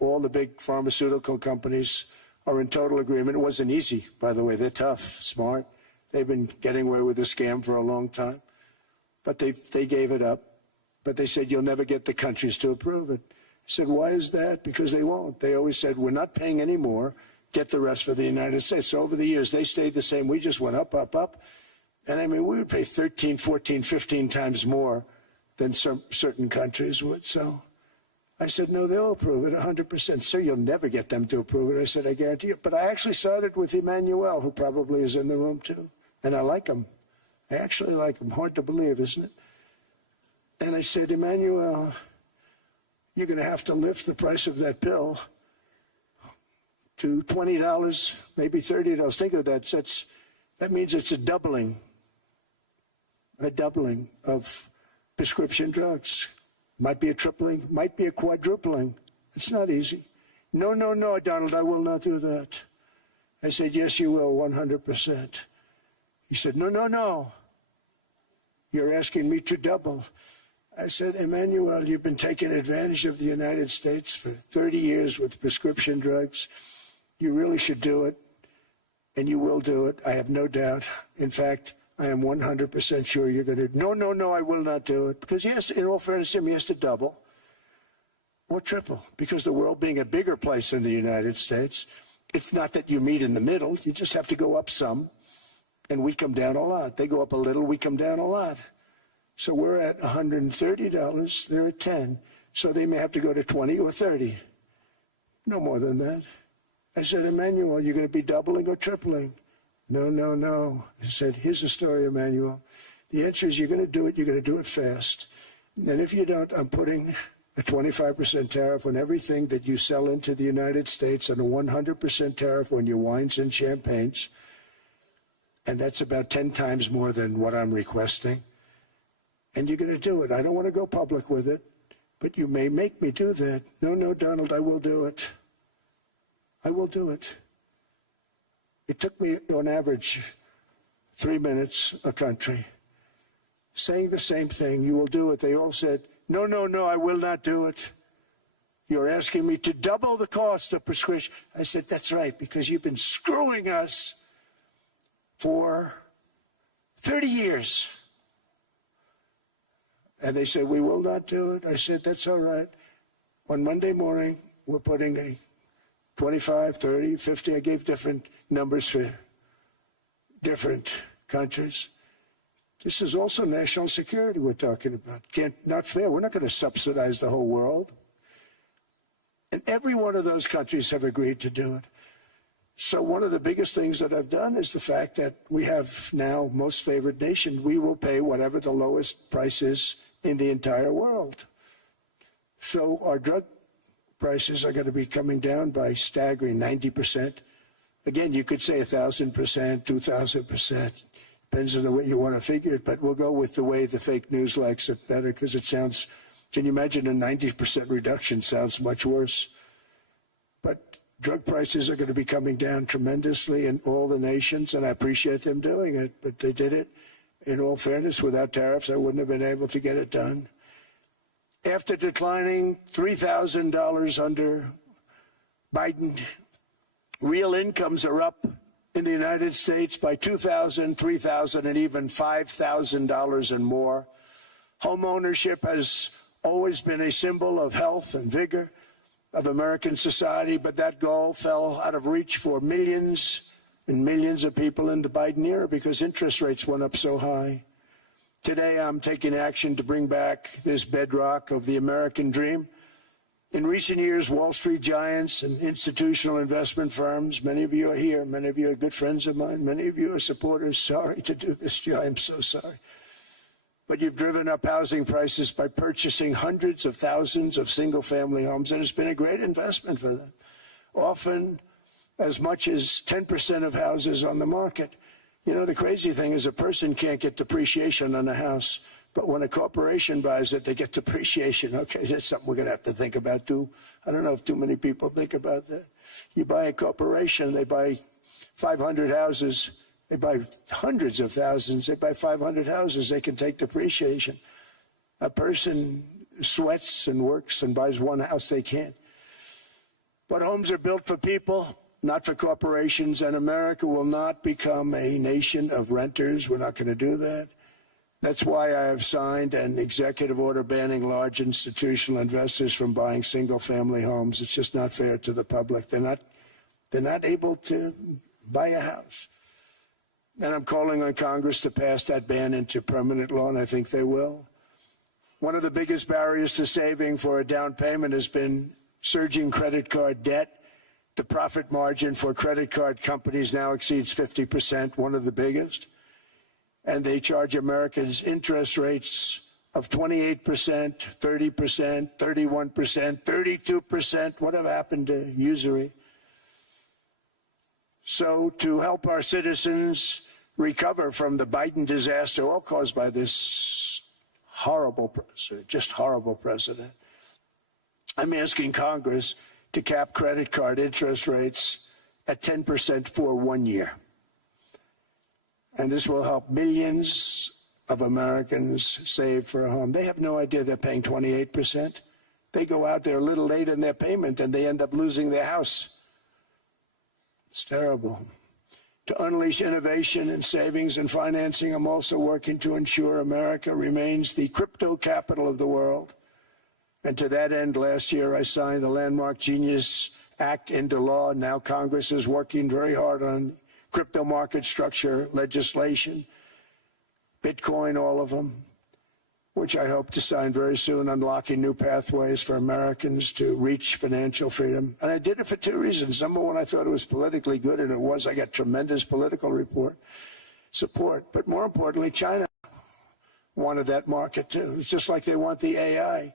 all the big pharmaceutical companies are in total agreement. It wasn't easy, by the way. They're tough, smart. They've been getting away with the scam for a long time. But they gave it up. But they said, you'll never get the countries to approve it. I said, why is that? Because they won't. They always said, we're not paying any more. Get the rest for the United States. So over the years, they stayed the same. We just went up, up, up. And I mean, we would pay 13, 14, 15 times more than certain countries would. So I said, no, they'll approve it 100%. Sir, you'll never get them to approve it. I said, I guarantee you. But I actually started with Emmanuel, who probably is in the room too. And I like him. I actually like him. Hard to believe, isn't it? And I said, Emmanuel, you're going to have to lift the price of that pill to $20, maybe $30. Think of that. That means it's a doubling of prescription drugs. Might be a tripling, might be a quadrupling. It's not easy. No, no, no, Donald, I will not do that. I said, yes, you will, 100%. He said, no, no, no. You're asking me to double. I said, Emmanuel, you've been taking advantage of the United States for 30 years with prescription drugs. You really should do it, and you will do it. I have no doubt. In fact, I am 100% sure you're going to. No, no, no, I will not do it. Because, yes, in all fairness to him, he has to double or triple. Because the world being a bigger place than the United States, it's not that you meet in the middle. You just have to go up some, and we come down a lot. They go up a little, we come down a lot. So we're at $130, they're at 10. So they may have to go to 20 or 30. No more than that. I said, Emmanuel, you're going to be doubling or tripling? No, no, no. I said, here's the story, Emmanuel. The answer is you're going to do it, you're going to do it fast. And if you don't, I'm putting a 25% tariff on everything that you sell into the United States and a 100% tariff on your wines and champagnes. And that's about 10 times more than what I'm requesting. And you're going to do it. I don't want to go public with it, but you may make me do that. No, no, Donald, I will do it. I will do it. It took me, on average, 3 minutes a country, saying the same thing. You will do it. They all said, no, no, no, I will not do it. You're asking me to double the cost of prescription. I said, that's right, because you've been screwing us for 30 years. And they said, we will not do it. I said, that's all right. On Monday morning, we're putting a 25, 30, 50. I gave different numbers for different countries. This is also national security we're talking about. Not fair. We're not going to subsidize the whole world. And every one of those countries have agreed to do it. So one of the biggest things that I've done is the fact that we have now most favored nation. We will pay whatever the lowest price is in the entire world. So our drug prices are going to be coming down by staggering 90%. Again, you could say 1,000%, 2,000%. Depends on the way you want to figure it, but we'll go with the way the fake news likes it better because it sounds, can you imagine a 90% reduction sounds much worse. But drug prices are going to be coming down tremendously in all the nations, and I appreciate them doing it, but they did it. In all fairness, without tariffs, I wouldn't have been able to get it done. After declining $3,000 under Biden, real incomes are up in the United States by $2,000, $3,000, and even $5,000 and more. Home ownership has always been a symbol of health and vigor of American society, but that goal fell out of reach for millions and millions of people in the Biden era because interest rates went up so high. Today, I'm taking action to bring back this bedrock of the American dream. In recent years, Wall Street giants and institutional investment firms, many of you are here, many of you are good friends of mine, many of you are supporters. Sorry to do this to you, I'm so sorry. But you've driven up housing prices by purchasing hundreds of thousands of single-family homes, and it's been a great investment for them. Often, as much as 10% of houses on the market. You know, the crazy thing is a person can't get depreciation on a house, but when a corporation buys it, they get depreciation. Okay, that's something we're going to have to think about, too. I don't know if too many people think about that. You buy a corporation, they buy 500 houses, they buy hundreds of thousands, they buy 500 houses, they can take depreciation. A person sweats and works and buys one house they can't. But homes are built for people, not for corporations, and America will not become a nation of renters. We're not going to do that. That's why I have signed an executive order banning large institutional investors from buying single-family homes. It's just not fair to the public. They're not able to buy a house. And I'm calling on Congress to pass that ban into permanent law, and I think they will. One of the biggest barriers to saving for a down payment has been surging credit card debt. The profit margin for credit card companies now exceeds 50%, one of the biggest. And they charge Americans interest rates of 28%, 30%, 31%, 32%. Whatever happened to usury? So to help our citizens recover from the Biden disaster, all caused by this horrible president, just horrible president, I'm asking Congress to cap credit card interest rates at 10% for 1 year. And this will help millions of Americans save for a home. They have no idea they're paying 28%. They go out there a little late in their payment and they end up losing their house. It's terrible. To unleash innovation in savings and financing, I'm also working to ensure America remains the crypto capital of the world. And to that end, last year I signed the landmark Genius Act into law. Now Congress is working very hard on crypto market structure legislation, Bitcoin, all of them, which I hope to sign very soon, unlocking new pathways for Americans to reach financial freedom. And I did it for two reasons. Number one, I thought it was politically good, and it was. I got tremendous political support. But more importantly, China wanted that market too. It's just like they want the AI.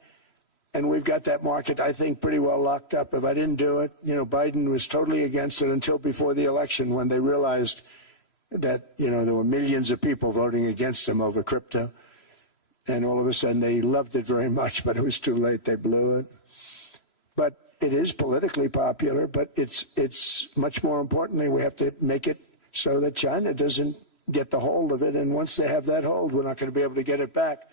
And we've got that market, I think, pretty well locked up. If I didn't do it, Biden was totally against it until before the election, when they realized that, there were millions of people voting against him over crypto. And all of a sudden they loved it very much, but it was too late. They blew it. But it is politically popular, but it's much more importantly, we have to make it so that China doesn't get the hold of it. And once they have that hold, we're not going to be able to get it back.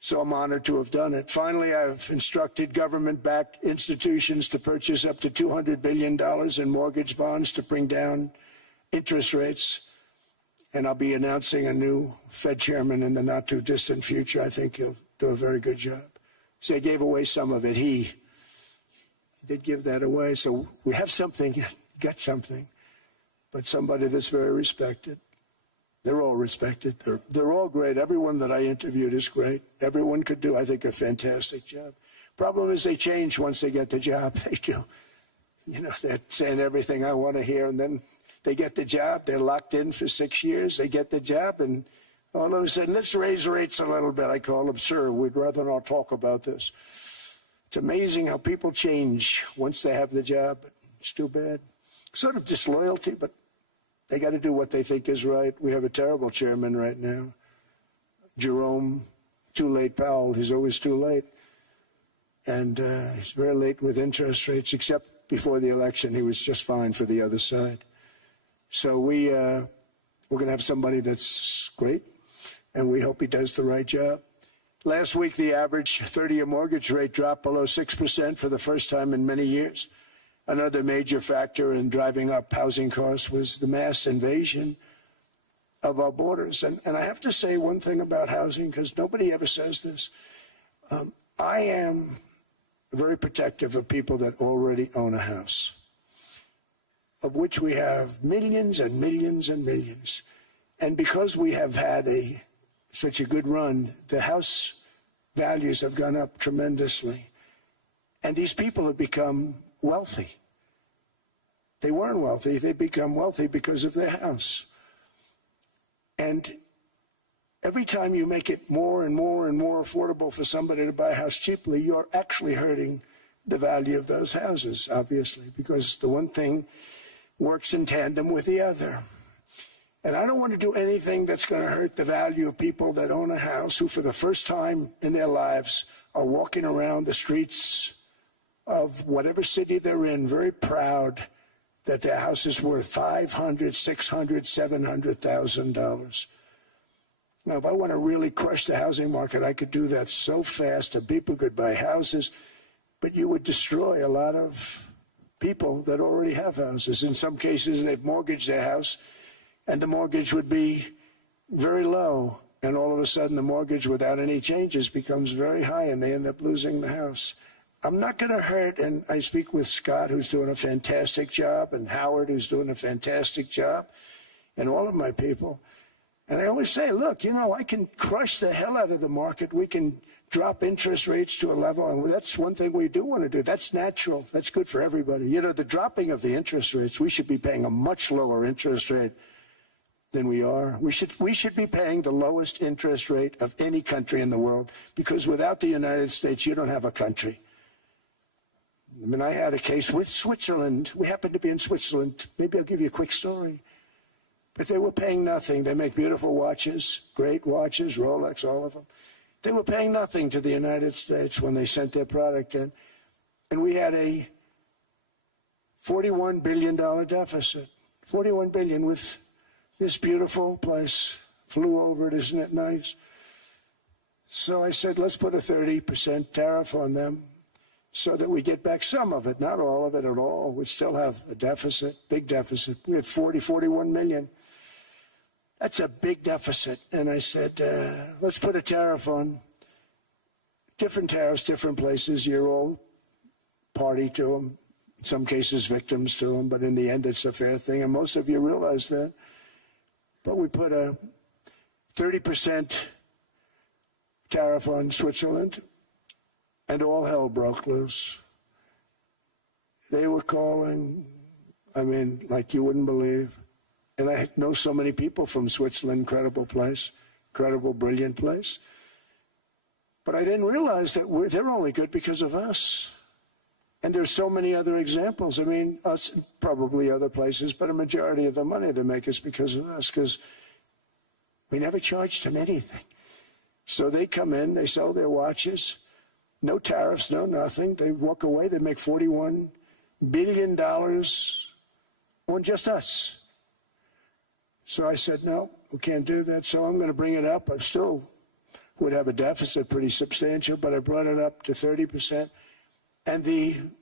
So I'm honored to have done it. Finally, I've instructed government-backed institutions to purchase up to $200 billion in mortgage bonds to bring down interest rates. And I'll be announcing a new Fed chairman in the not-too-distant future. I think he'll do a very good job. So I gave away some of it. He did give that away. So we have something, got something, but somebody that's very respected. They're all respected. They're all great. Everyone that I interviewed is great. Everyone could do, I think, a fantastic job. Problem is they change once they get the job. They do. They're saying everything I want to hear, and then they get the job. They're locked in for 6 years. They get the job, and all of a sudden, let's raise rates a little bit. I call them, sir, we'd rather not talk about this. It's amazing how people change once they have the job. It's too bad. Sort of disloyalty, but they got to do what they think is right. We have a terrible chairman right now, Jerome Too Late Powell. He's always too late. And he's very late with interest rates, except before the election. He was just fine for the other side. So we're going to have somebody that's great, and we hope he does the right job. Last week, the average 30-year mortgage rate dropped below 6% for the first time in many years. Another major factor in driving up housing costs was the mass invasion of our borders. And I have to say one thing about housing, because nobody ever says this. I am very protective of people that already own a house, of which we have millions and millions and millions. And because we have had such a good run, the house values have gone up tremendously. And these people have become wealthy. They weren't wealthy. They become wealthy because of their house. And every time you make it more and more and more affordable for somebody to buy a house cheaply, you're actually hurting the value of those houses, obviously, because the one thing works in tandem with the other. And I don't want to do anything that's going to hurt the value of people that own a house, who for the first time in their lives are walking around the streets of whatever city they're in, very proud that their house is worth $500,000, $600,000, $700,000. Now, if I want to really crush the housing market, I could do that so fast and people could buy houses, but you would destroy a lot of people that already have houses. In some cases, they've mortgaged their house, and the mortgage would be very low, and all of a sudden the mortgage without any changes becomes very high, and they end up losing the house. I'm not going to hurt, and I speak with Scott, who's doing a fantastic job, and Howard, who's doing a fantastic job, and all of my people. And I always say, look, you know, I can crush the hell out of the market. We can drop interest rates to a level, and that's one thing we do want to do. That's natural. That's good for everybody. You know, the dropping of the interest rates, we should be paying a much lower interest rate than we are. We should be paying the lowest interest rate of any country in the world, because without the United States, you don't have a country. I mean, I had a case with Switzerland. We happened to be in Switzerland. Maybe I'll give you a quick story. But they were paying nothing. They make beautiful watches, great watches, Rolex, all of them. They were paying nothing to the United States when they sent their product in. And we had a $41 billion deficit. $41 billion with this beautiful place. Flew over it, isn't it nice? So I said, let's put a 30% tariff on them so that we get back some of it, not all of it at all. We still have a deficit, big deficit. We had 41 million. That's a big deficit. And I said, let's put a tariff on. Different tariffs, different places. You're all party to them. In some cases, victims to them. But in the end, it's a fair thing. And most of you realize that. But we put a 30% tariff on Switzerland, and all hell broke loose. They were calling, I mean, like you wouldn't believe. And I know so many people from Switzerland, incredible place, incredible, brilliant place. But I didn't realize that they're only good because of us. And there's so many other examples. I mean, us, probably other places, but a majority of the money they make is because of us, because we never charged them anything. So they come in, they sell their watches, no tariffs, no nothing. They walk away, they make $41 billion on just us. So I said, no, we can't do that. So I'm going to bring it up. I still would have a deficit pretty substantial, but I brought it up to 30%. And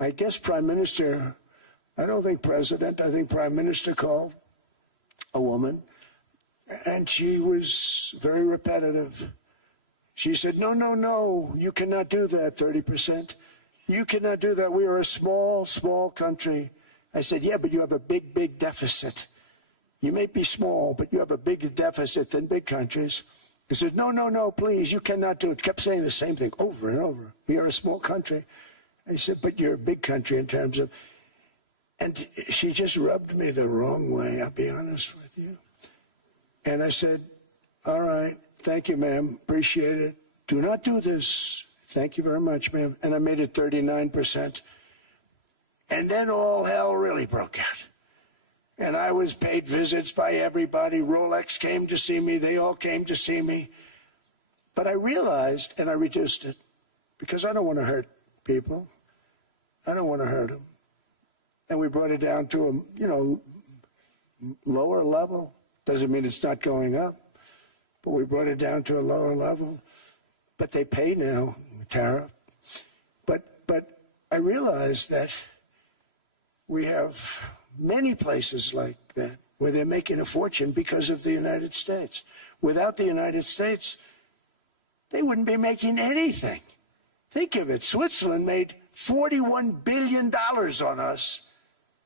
I guess Prime Minister, I don't think President, I think Prime Minister called a woman, and she was very repetitive. She said, no, no, no, you cannot do that, 30%. You cannot do that. We are a small, small country. I said, yeah, but you have a big, big deficit. You may be small, but you have a bigger deficit than big countries. He said, no, no, no, please, you cannot do it. Kept saying the same thing over and over. We are a small country. I said, but you're a big country in terms of... And she just rubbed me the wrong way, I'll be honest with you. And I said, all right, thank you, ma'am, appreciate it. Do not do this. Thank you very much, ma'am. And I made it 39%. And then all hell really broke out. And I was paid visits by everybody. Rolex came to see me. They all came to see me. But I realized, and I reduced it, because I don't want to hurt people. I don't want to hurt them. And we brought it down to a, lower level. Doesn't mean it's not going up. But we brought it down to a lower level. But they pay now, tariff. But I realized that we have many places like that where they're making a fortune because of the United States. Without the United States, they wouldn't be making anything. Think of it. Switzerland made $41 billion on us.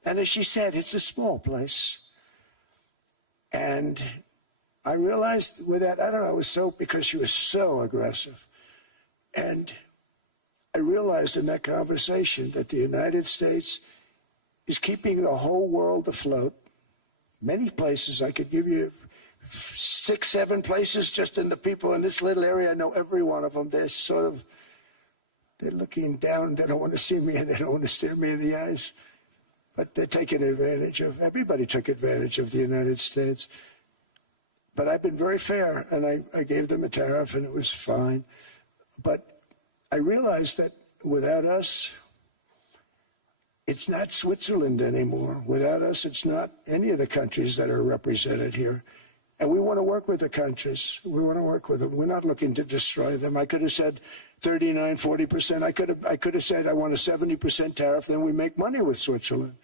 And as she said, it's a small place. And I realized with that, I don't know, it was so, because she was so aggressive. And I realized in that conversation that the United States is keeping the whole world afloat. Many places, I could give you 6, 7 places just in the people in this little area. I know every one of them. They're looking down. They don't want to see me, and they don't want to stare me in the eyes. But they're taking advantage of, everybody took advantage of the United States. But I've been very fair, and I gave them a tariff, and it was fine. But I realized that without us, it's not Switzerland anymore. Without us, it's not any of the countries that are represented here. And we want to work with the countries. We want to work with them. We're not looking to destroy them. I could have said 39, 40%. I could have said I want a 70% tariff, then we make money with Switzerland.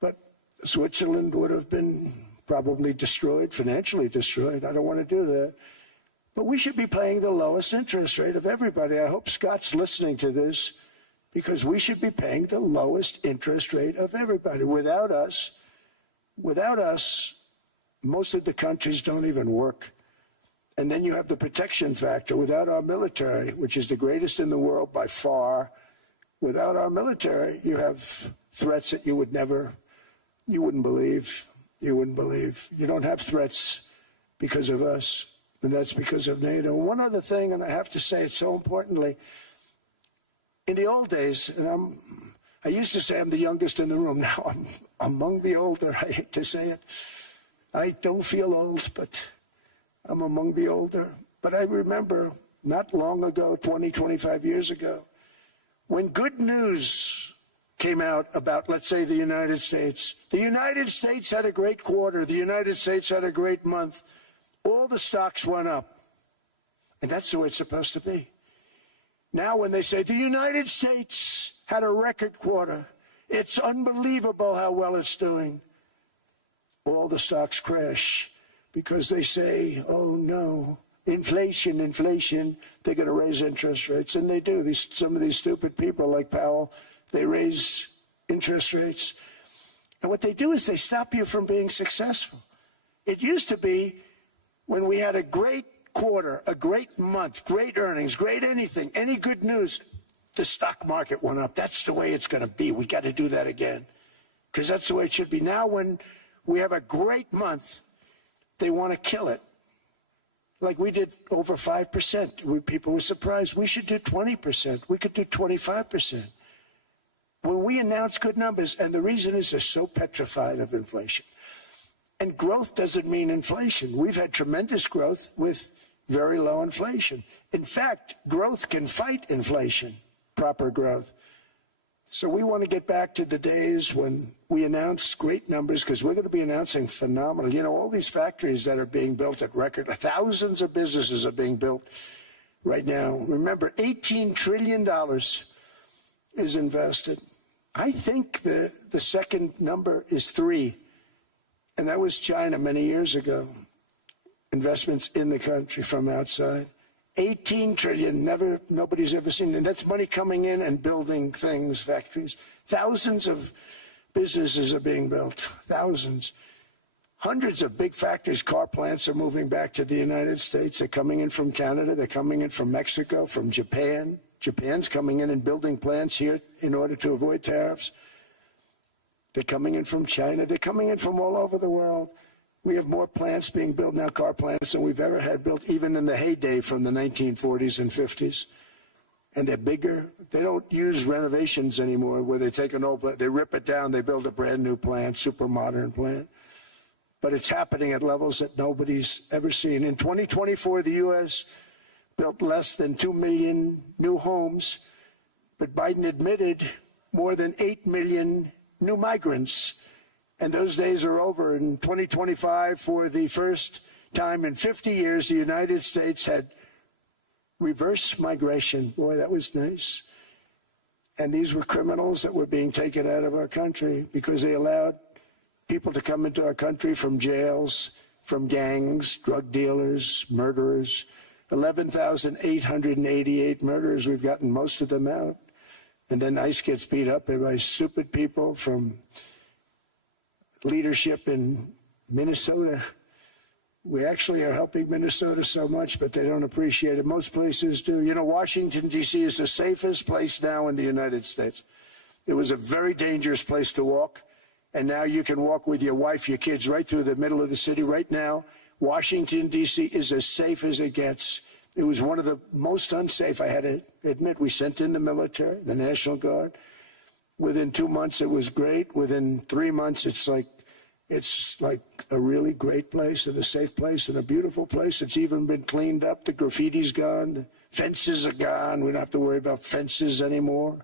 But Switzerland would have been probably destroyed, financially destroyed. I don't want to do that. But we should be paying the lowest interest rate of everybody. I hope Scott's listening to this, because we should be paying the lowest interest rate of everybody. Without us, most of the countries don't even work. And then you have the protection factor. Without our military, which is the greatest in the world by far, without our military, you have threats that you wouldn't believe. You wouldn't believe. You don't have threats because of us, and that's because of NATO. One other thing, and I have to say it so importantly, in the old days, and I used to say I'm the youngest in the room. Now I'm among the older. I hate to say it. I don't feel old, but I'm among the older. But I remember not long ago, 20, 25 years ago, when good news came out about, let's say, the United States. The United States had a great quarter. The United States had a great month. All the stocks went up. And that's the way it's supposed to be. Now when they say the United States had a record quarter, it's unbelievable how well it's doing, all the stocks crash because they say, oh no, inflation, they're going to raise interest rates. And they do. Some of these stupid people like Powell, they raise interest rates. And what they do is they stop you from being successful. It used to be when we had a great quarter, a great month, great earnings, great anything, any good news, the stock market went up. That's the way it's going to be. We got to do that again, because that's the way it should be. Now when we have a great month, they want to kill it. Like we did over 5%. People were surprised. We should do 20%. We could do 25%. When we announce good numbers, and the reason is they're so petrified of inflation. And growth doesn't mean inflation. We've had tremendous growth with very low inflation. In fact, growth can fight inflation, proper growth. So we want to get back to the days when we announce great numbers, because we're going to be announcing phenomenal. You know, all these factories that are being built at record, thousands of businesses are being built right now. Remember, $18 trillion is invested. I think the second number is 3. And that was China many years ago. Investments in the country from outside. 18 trillion, nobody's ever seen. And that's money coming in and building things, factories. Thousands of businesses are being built, thousands. Hundreds of big factories, car plants are moving back to the United States. They're coming in from Canada, they're coming in from Mexico, from Japan. Japan's coming in and building plants here in order to avoid tariffs. They're coming in from China. They're coming in from all over the world. We have more plants being built now, car plants, than we've ever had built, even in the heyday from the 1940s and 50s. And they're bigger. They don't use renovations anymore where they take an old plant, they rip it down, they build a brand new plant, super modern plant. But it's happening at levels that nobody's ever seen. In 2024, the U.S. built less than 2 million new homes, but Biden admitted more than 8 million new migrants. And those days are over. In 2025, for the first time in 50 years, the United States had reverse migration. Boy, that was nice. And these were criminals that were being taken out of our country because they allowed people to come into our country from jails, from gangs, drug dealers, murderers. 11,888 murderers. We've gotten most of them out. And then ICE gets beat up by stupid people from leadership in Minnesota. We actually are helping Minnesota so much, but they don't appreciate it. Most places do. You know, Washington, D.C. is the safest place now in the United States. It was a very dangerous place to walk, and now you can walk with your wife, your kids, right through the middle of the city. Right now, Washington, D.C. is as safe as it gets. It was one of the most unsafe. I had to admit, we sent in the military, the National Guard. Within 2 months, it was great. Within 3 months, it's like a really great place and a safe place and a beautiful place. It's even been cleaned up. The graffiti's gone. The fences are gone. We don't have to worry about fences anymore.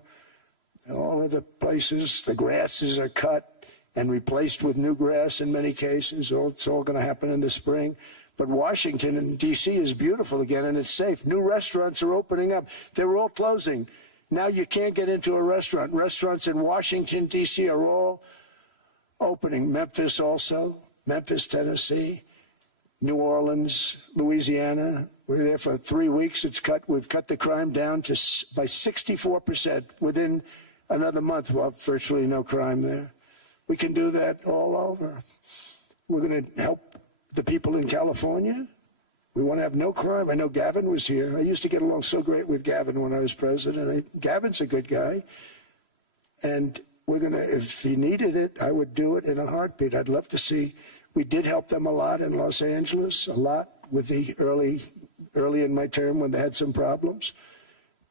All of the places, the grasses are cut. and replaced with new grass in many cases. It's all going to happen in the spring. But Washington and D.C. is beautiful again, and it's safe. New restaurants are opening up. They were all closing. Now you can't get into a restaurant. Restaurants in Washington, D.C. are all opening. Memphis also, Memphis, Tennessee, New Orleans, Louisiana. We're there for 3 weeks. We've cut the crime down by 64%. Within another month, we'll have virtually no crime there. We can do that all over. We're going to help the people in California. We want to have no crime. I know Gavin was here. I used to get along so great with Gavin when I was president. Gavin's a good guy. And we're going to, if he needed it, I would do it in a heartbeat. I'd love to see. We did help them a lot in Los Angeles, a lot with the early in my term when they had some problems.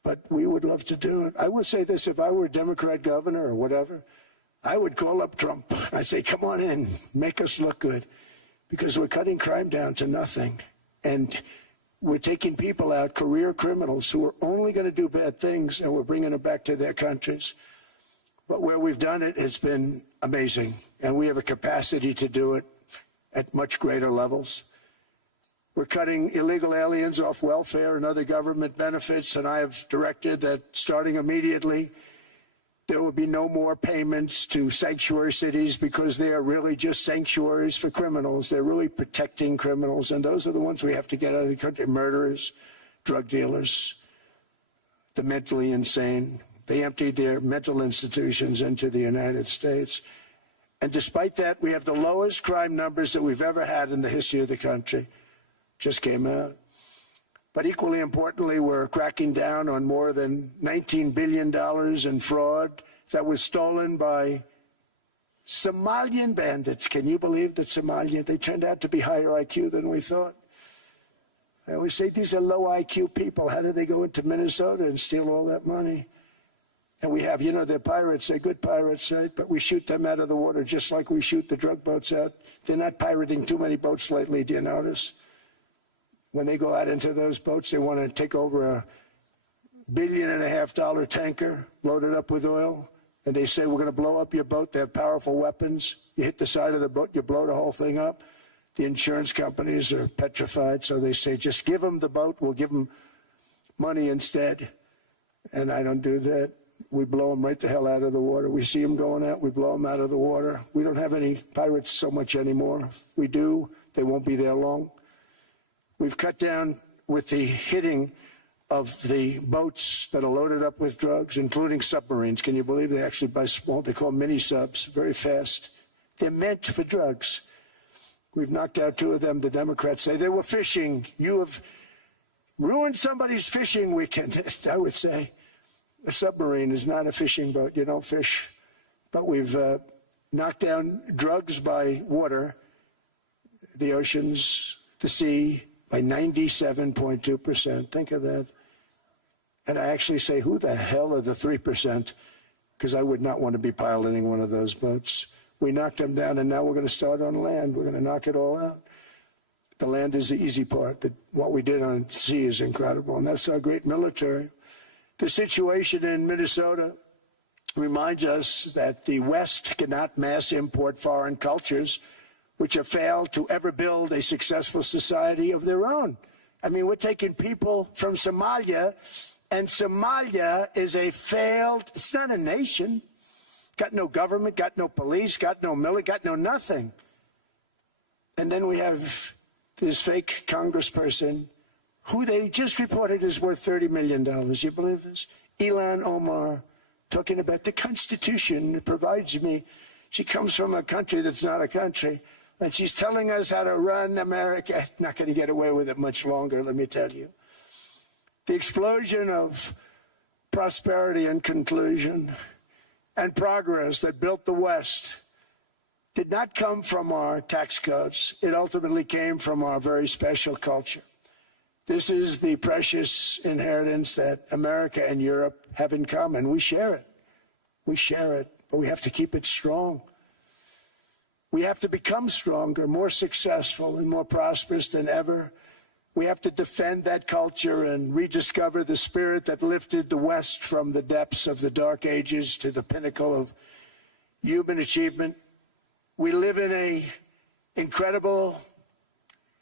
But we would love to do it. I would say this, if I were a Democrat governor or whatever, I would call up Trump. I'd say, come on in, make us look good. Because we're cutting crime down to nothing. And we're taking people out, career criminals, who are only going to do bad things, and we're bringing them back to their countries. But where we've done it has been amazing. And we have a capacity to do it at much greater levels. We're cutting illegal aliens off welfare and other government benefits, and I have directed that starting immediately, there will be no more payments to sanctuary cities because they are really just sanctuaries for criminals. They're really protecting criminals, and those are the ones we have to get out of the country. Murderers, drug dealers, the mentally insane. They emptied their mental institutions into the United States. And despite that, we have the lowest crime numbers that we've ever had in the history of the country. Just came out. But equally importantly, we're cracking down on more than $19 billion in fraud that was stolen by Somalian bandits. Can you believe that Somalia, they turned out to be higher IQ than we thought? I always say these are low IQ people. How did they go into Minnesota and steal all that money? And we have, they're pirates, they're good pirates, right? But we shoot them out of the water just like we shoot the drug boats out. They're not pirating too many boats lately, do you notice? When they go out into those boats, they want to take over $1.5 billion tanker loaded up with oil. And they say, we're going to blow up your boat. They have powerful weapons. You hit the side of the boat, you blow the whole thing up. The insurance companies are petrified. So they say, just give them the boat. We'll give them money instead. And I don't do that. We blow them right the hell out of the water. We see them going out, we blow them out of the water. We don't have any pirates so much anymore. If we do, they won't be there long. We've cut down with the hitting of the boats that are loaded up with drugs, including submarines. Can you believe they actually buy small, they call them mini subs, very fast. They're meant for drugs. We've knocked out 2 of them. The Democrats say they were fishing. You have ruined somebody's fishing weekend, I would say. A submarine is not a fishing boat. You don't fish. But we've knocked down drugs by water, the oceans, the sea, by 97.2%. Think of that. And I actually say, who the hell are the 3%? Because I would not want to be piloting one of those boats. We knocked them down, and now we're going to start on land. We're going to knock it all out. The land is the easy part. What we did on sea is incredible, and that's our great military. The situation in Minnesota reminds us that the West cannot mass import foreign cultures which have failed to ever build a successful society of their own. I mean, we're taking people from Somalia, and Somalia is a failed, it's not a nation. Got no government, got no police, got no military, got no nothing. And then we have this fake congressperson who they just reported is worth $30 million. You believe this? Ilhan Omar, talking about the Constitution. It provides me. She comes from a country that's not a country. And she's telling us how to run America. Not going to get away with it much longer, let me tell you. The explosion of prosperity and conclusion and progress that built the West did not come from our tax codes. It ultimately came from our very special culture. This is the precious inheritance that America and Europe have in common. We share it. We share it, but we have to keep it strong. We have to become stronger, more successful, and more prosperous than ever. We have to defend that culture and rediscover the spirit that lifted the West from the depths of the Dark Ages to the pinnacle of human achievement. We live in an incredible,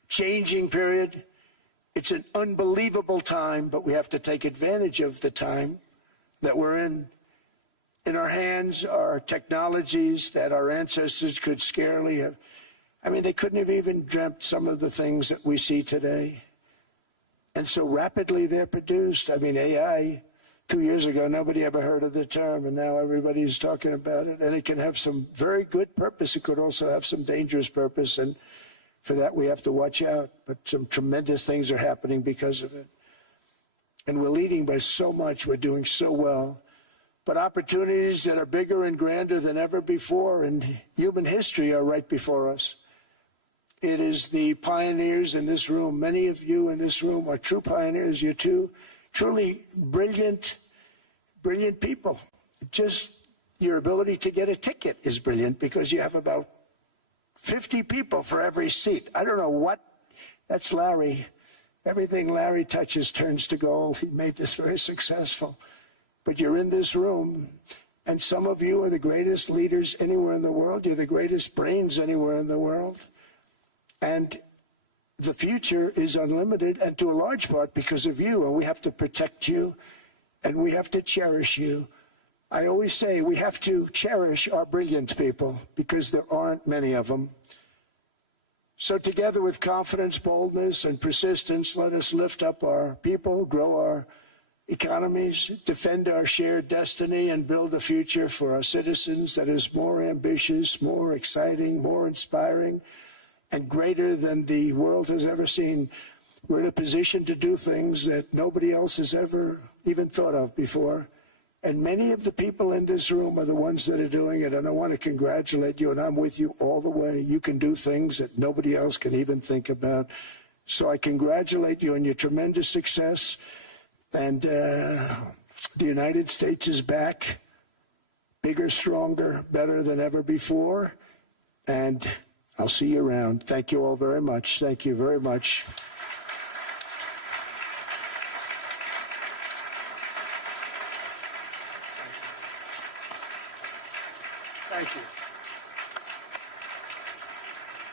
changing period. It's an unbelievable time, but we have to take advantage of the time that we're in. In our hands are technologies that our ancestors could scarcely have. I mean, they couldn't have even dreamt some of the things that we see today. And so rapidly they're produced. I mean, AI, 2 years ago, nobody ever heard of the term, and now everybody's talking about it. And it can have some very good purpose. It could also have some dangerous purpose, and for that we have to watch out. But some tremendous things are happening because of it. And we're leading by so much. We're doing so well. But opportunities that are bigger and grander than ever before in human history are right before us. It is the pioneers in this room. Many of you in this room are true pioneers. You're truly brilliant people. Just your ability to get a ticket is brilliant because you have about 50 people for every seat. I don't know what. That's Larry. Everything Larry touches turns to gold. He made this very successful. But you're in this room, and some of you are the greatest leaders anywhere in the world. You're the greatest brains anywhere in the world. And the future is unlimited, and to a large part because of you, and we have to protect you, and we have to cherish you. I always say we have to cherish our brilliant people because there aren't many of them. So together with confidence, boldness, and persistence, let us lift up our people, grow our economies, defend our shared destiny, and build a future for our citizens that is more ambitious, more exciting, more inspiring, and greater than the world has ever seen. We're in a position to do things that nobody else has ever even thought of before. And many of the people in this room are the ones that are doing it. And I want to congratulate you, and I'm with you all the way. You can do things that nobody else can even think about. So I congratulate you on your tremendous success. And the United States is back, bigger, stronger, better than ever before. And I'll see you around. Thank you all very much. Thank you very much. Thank you.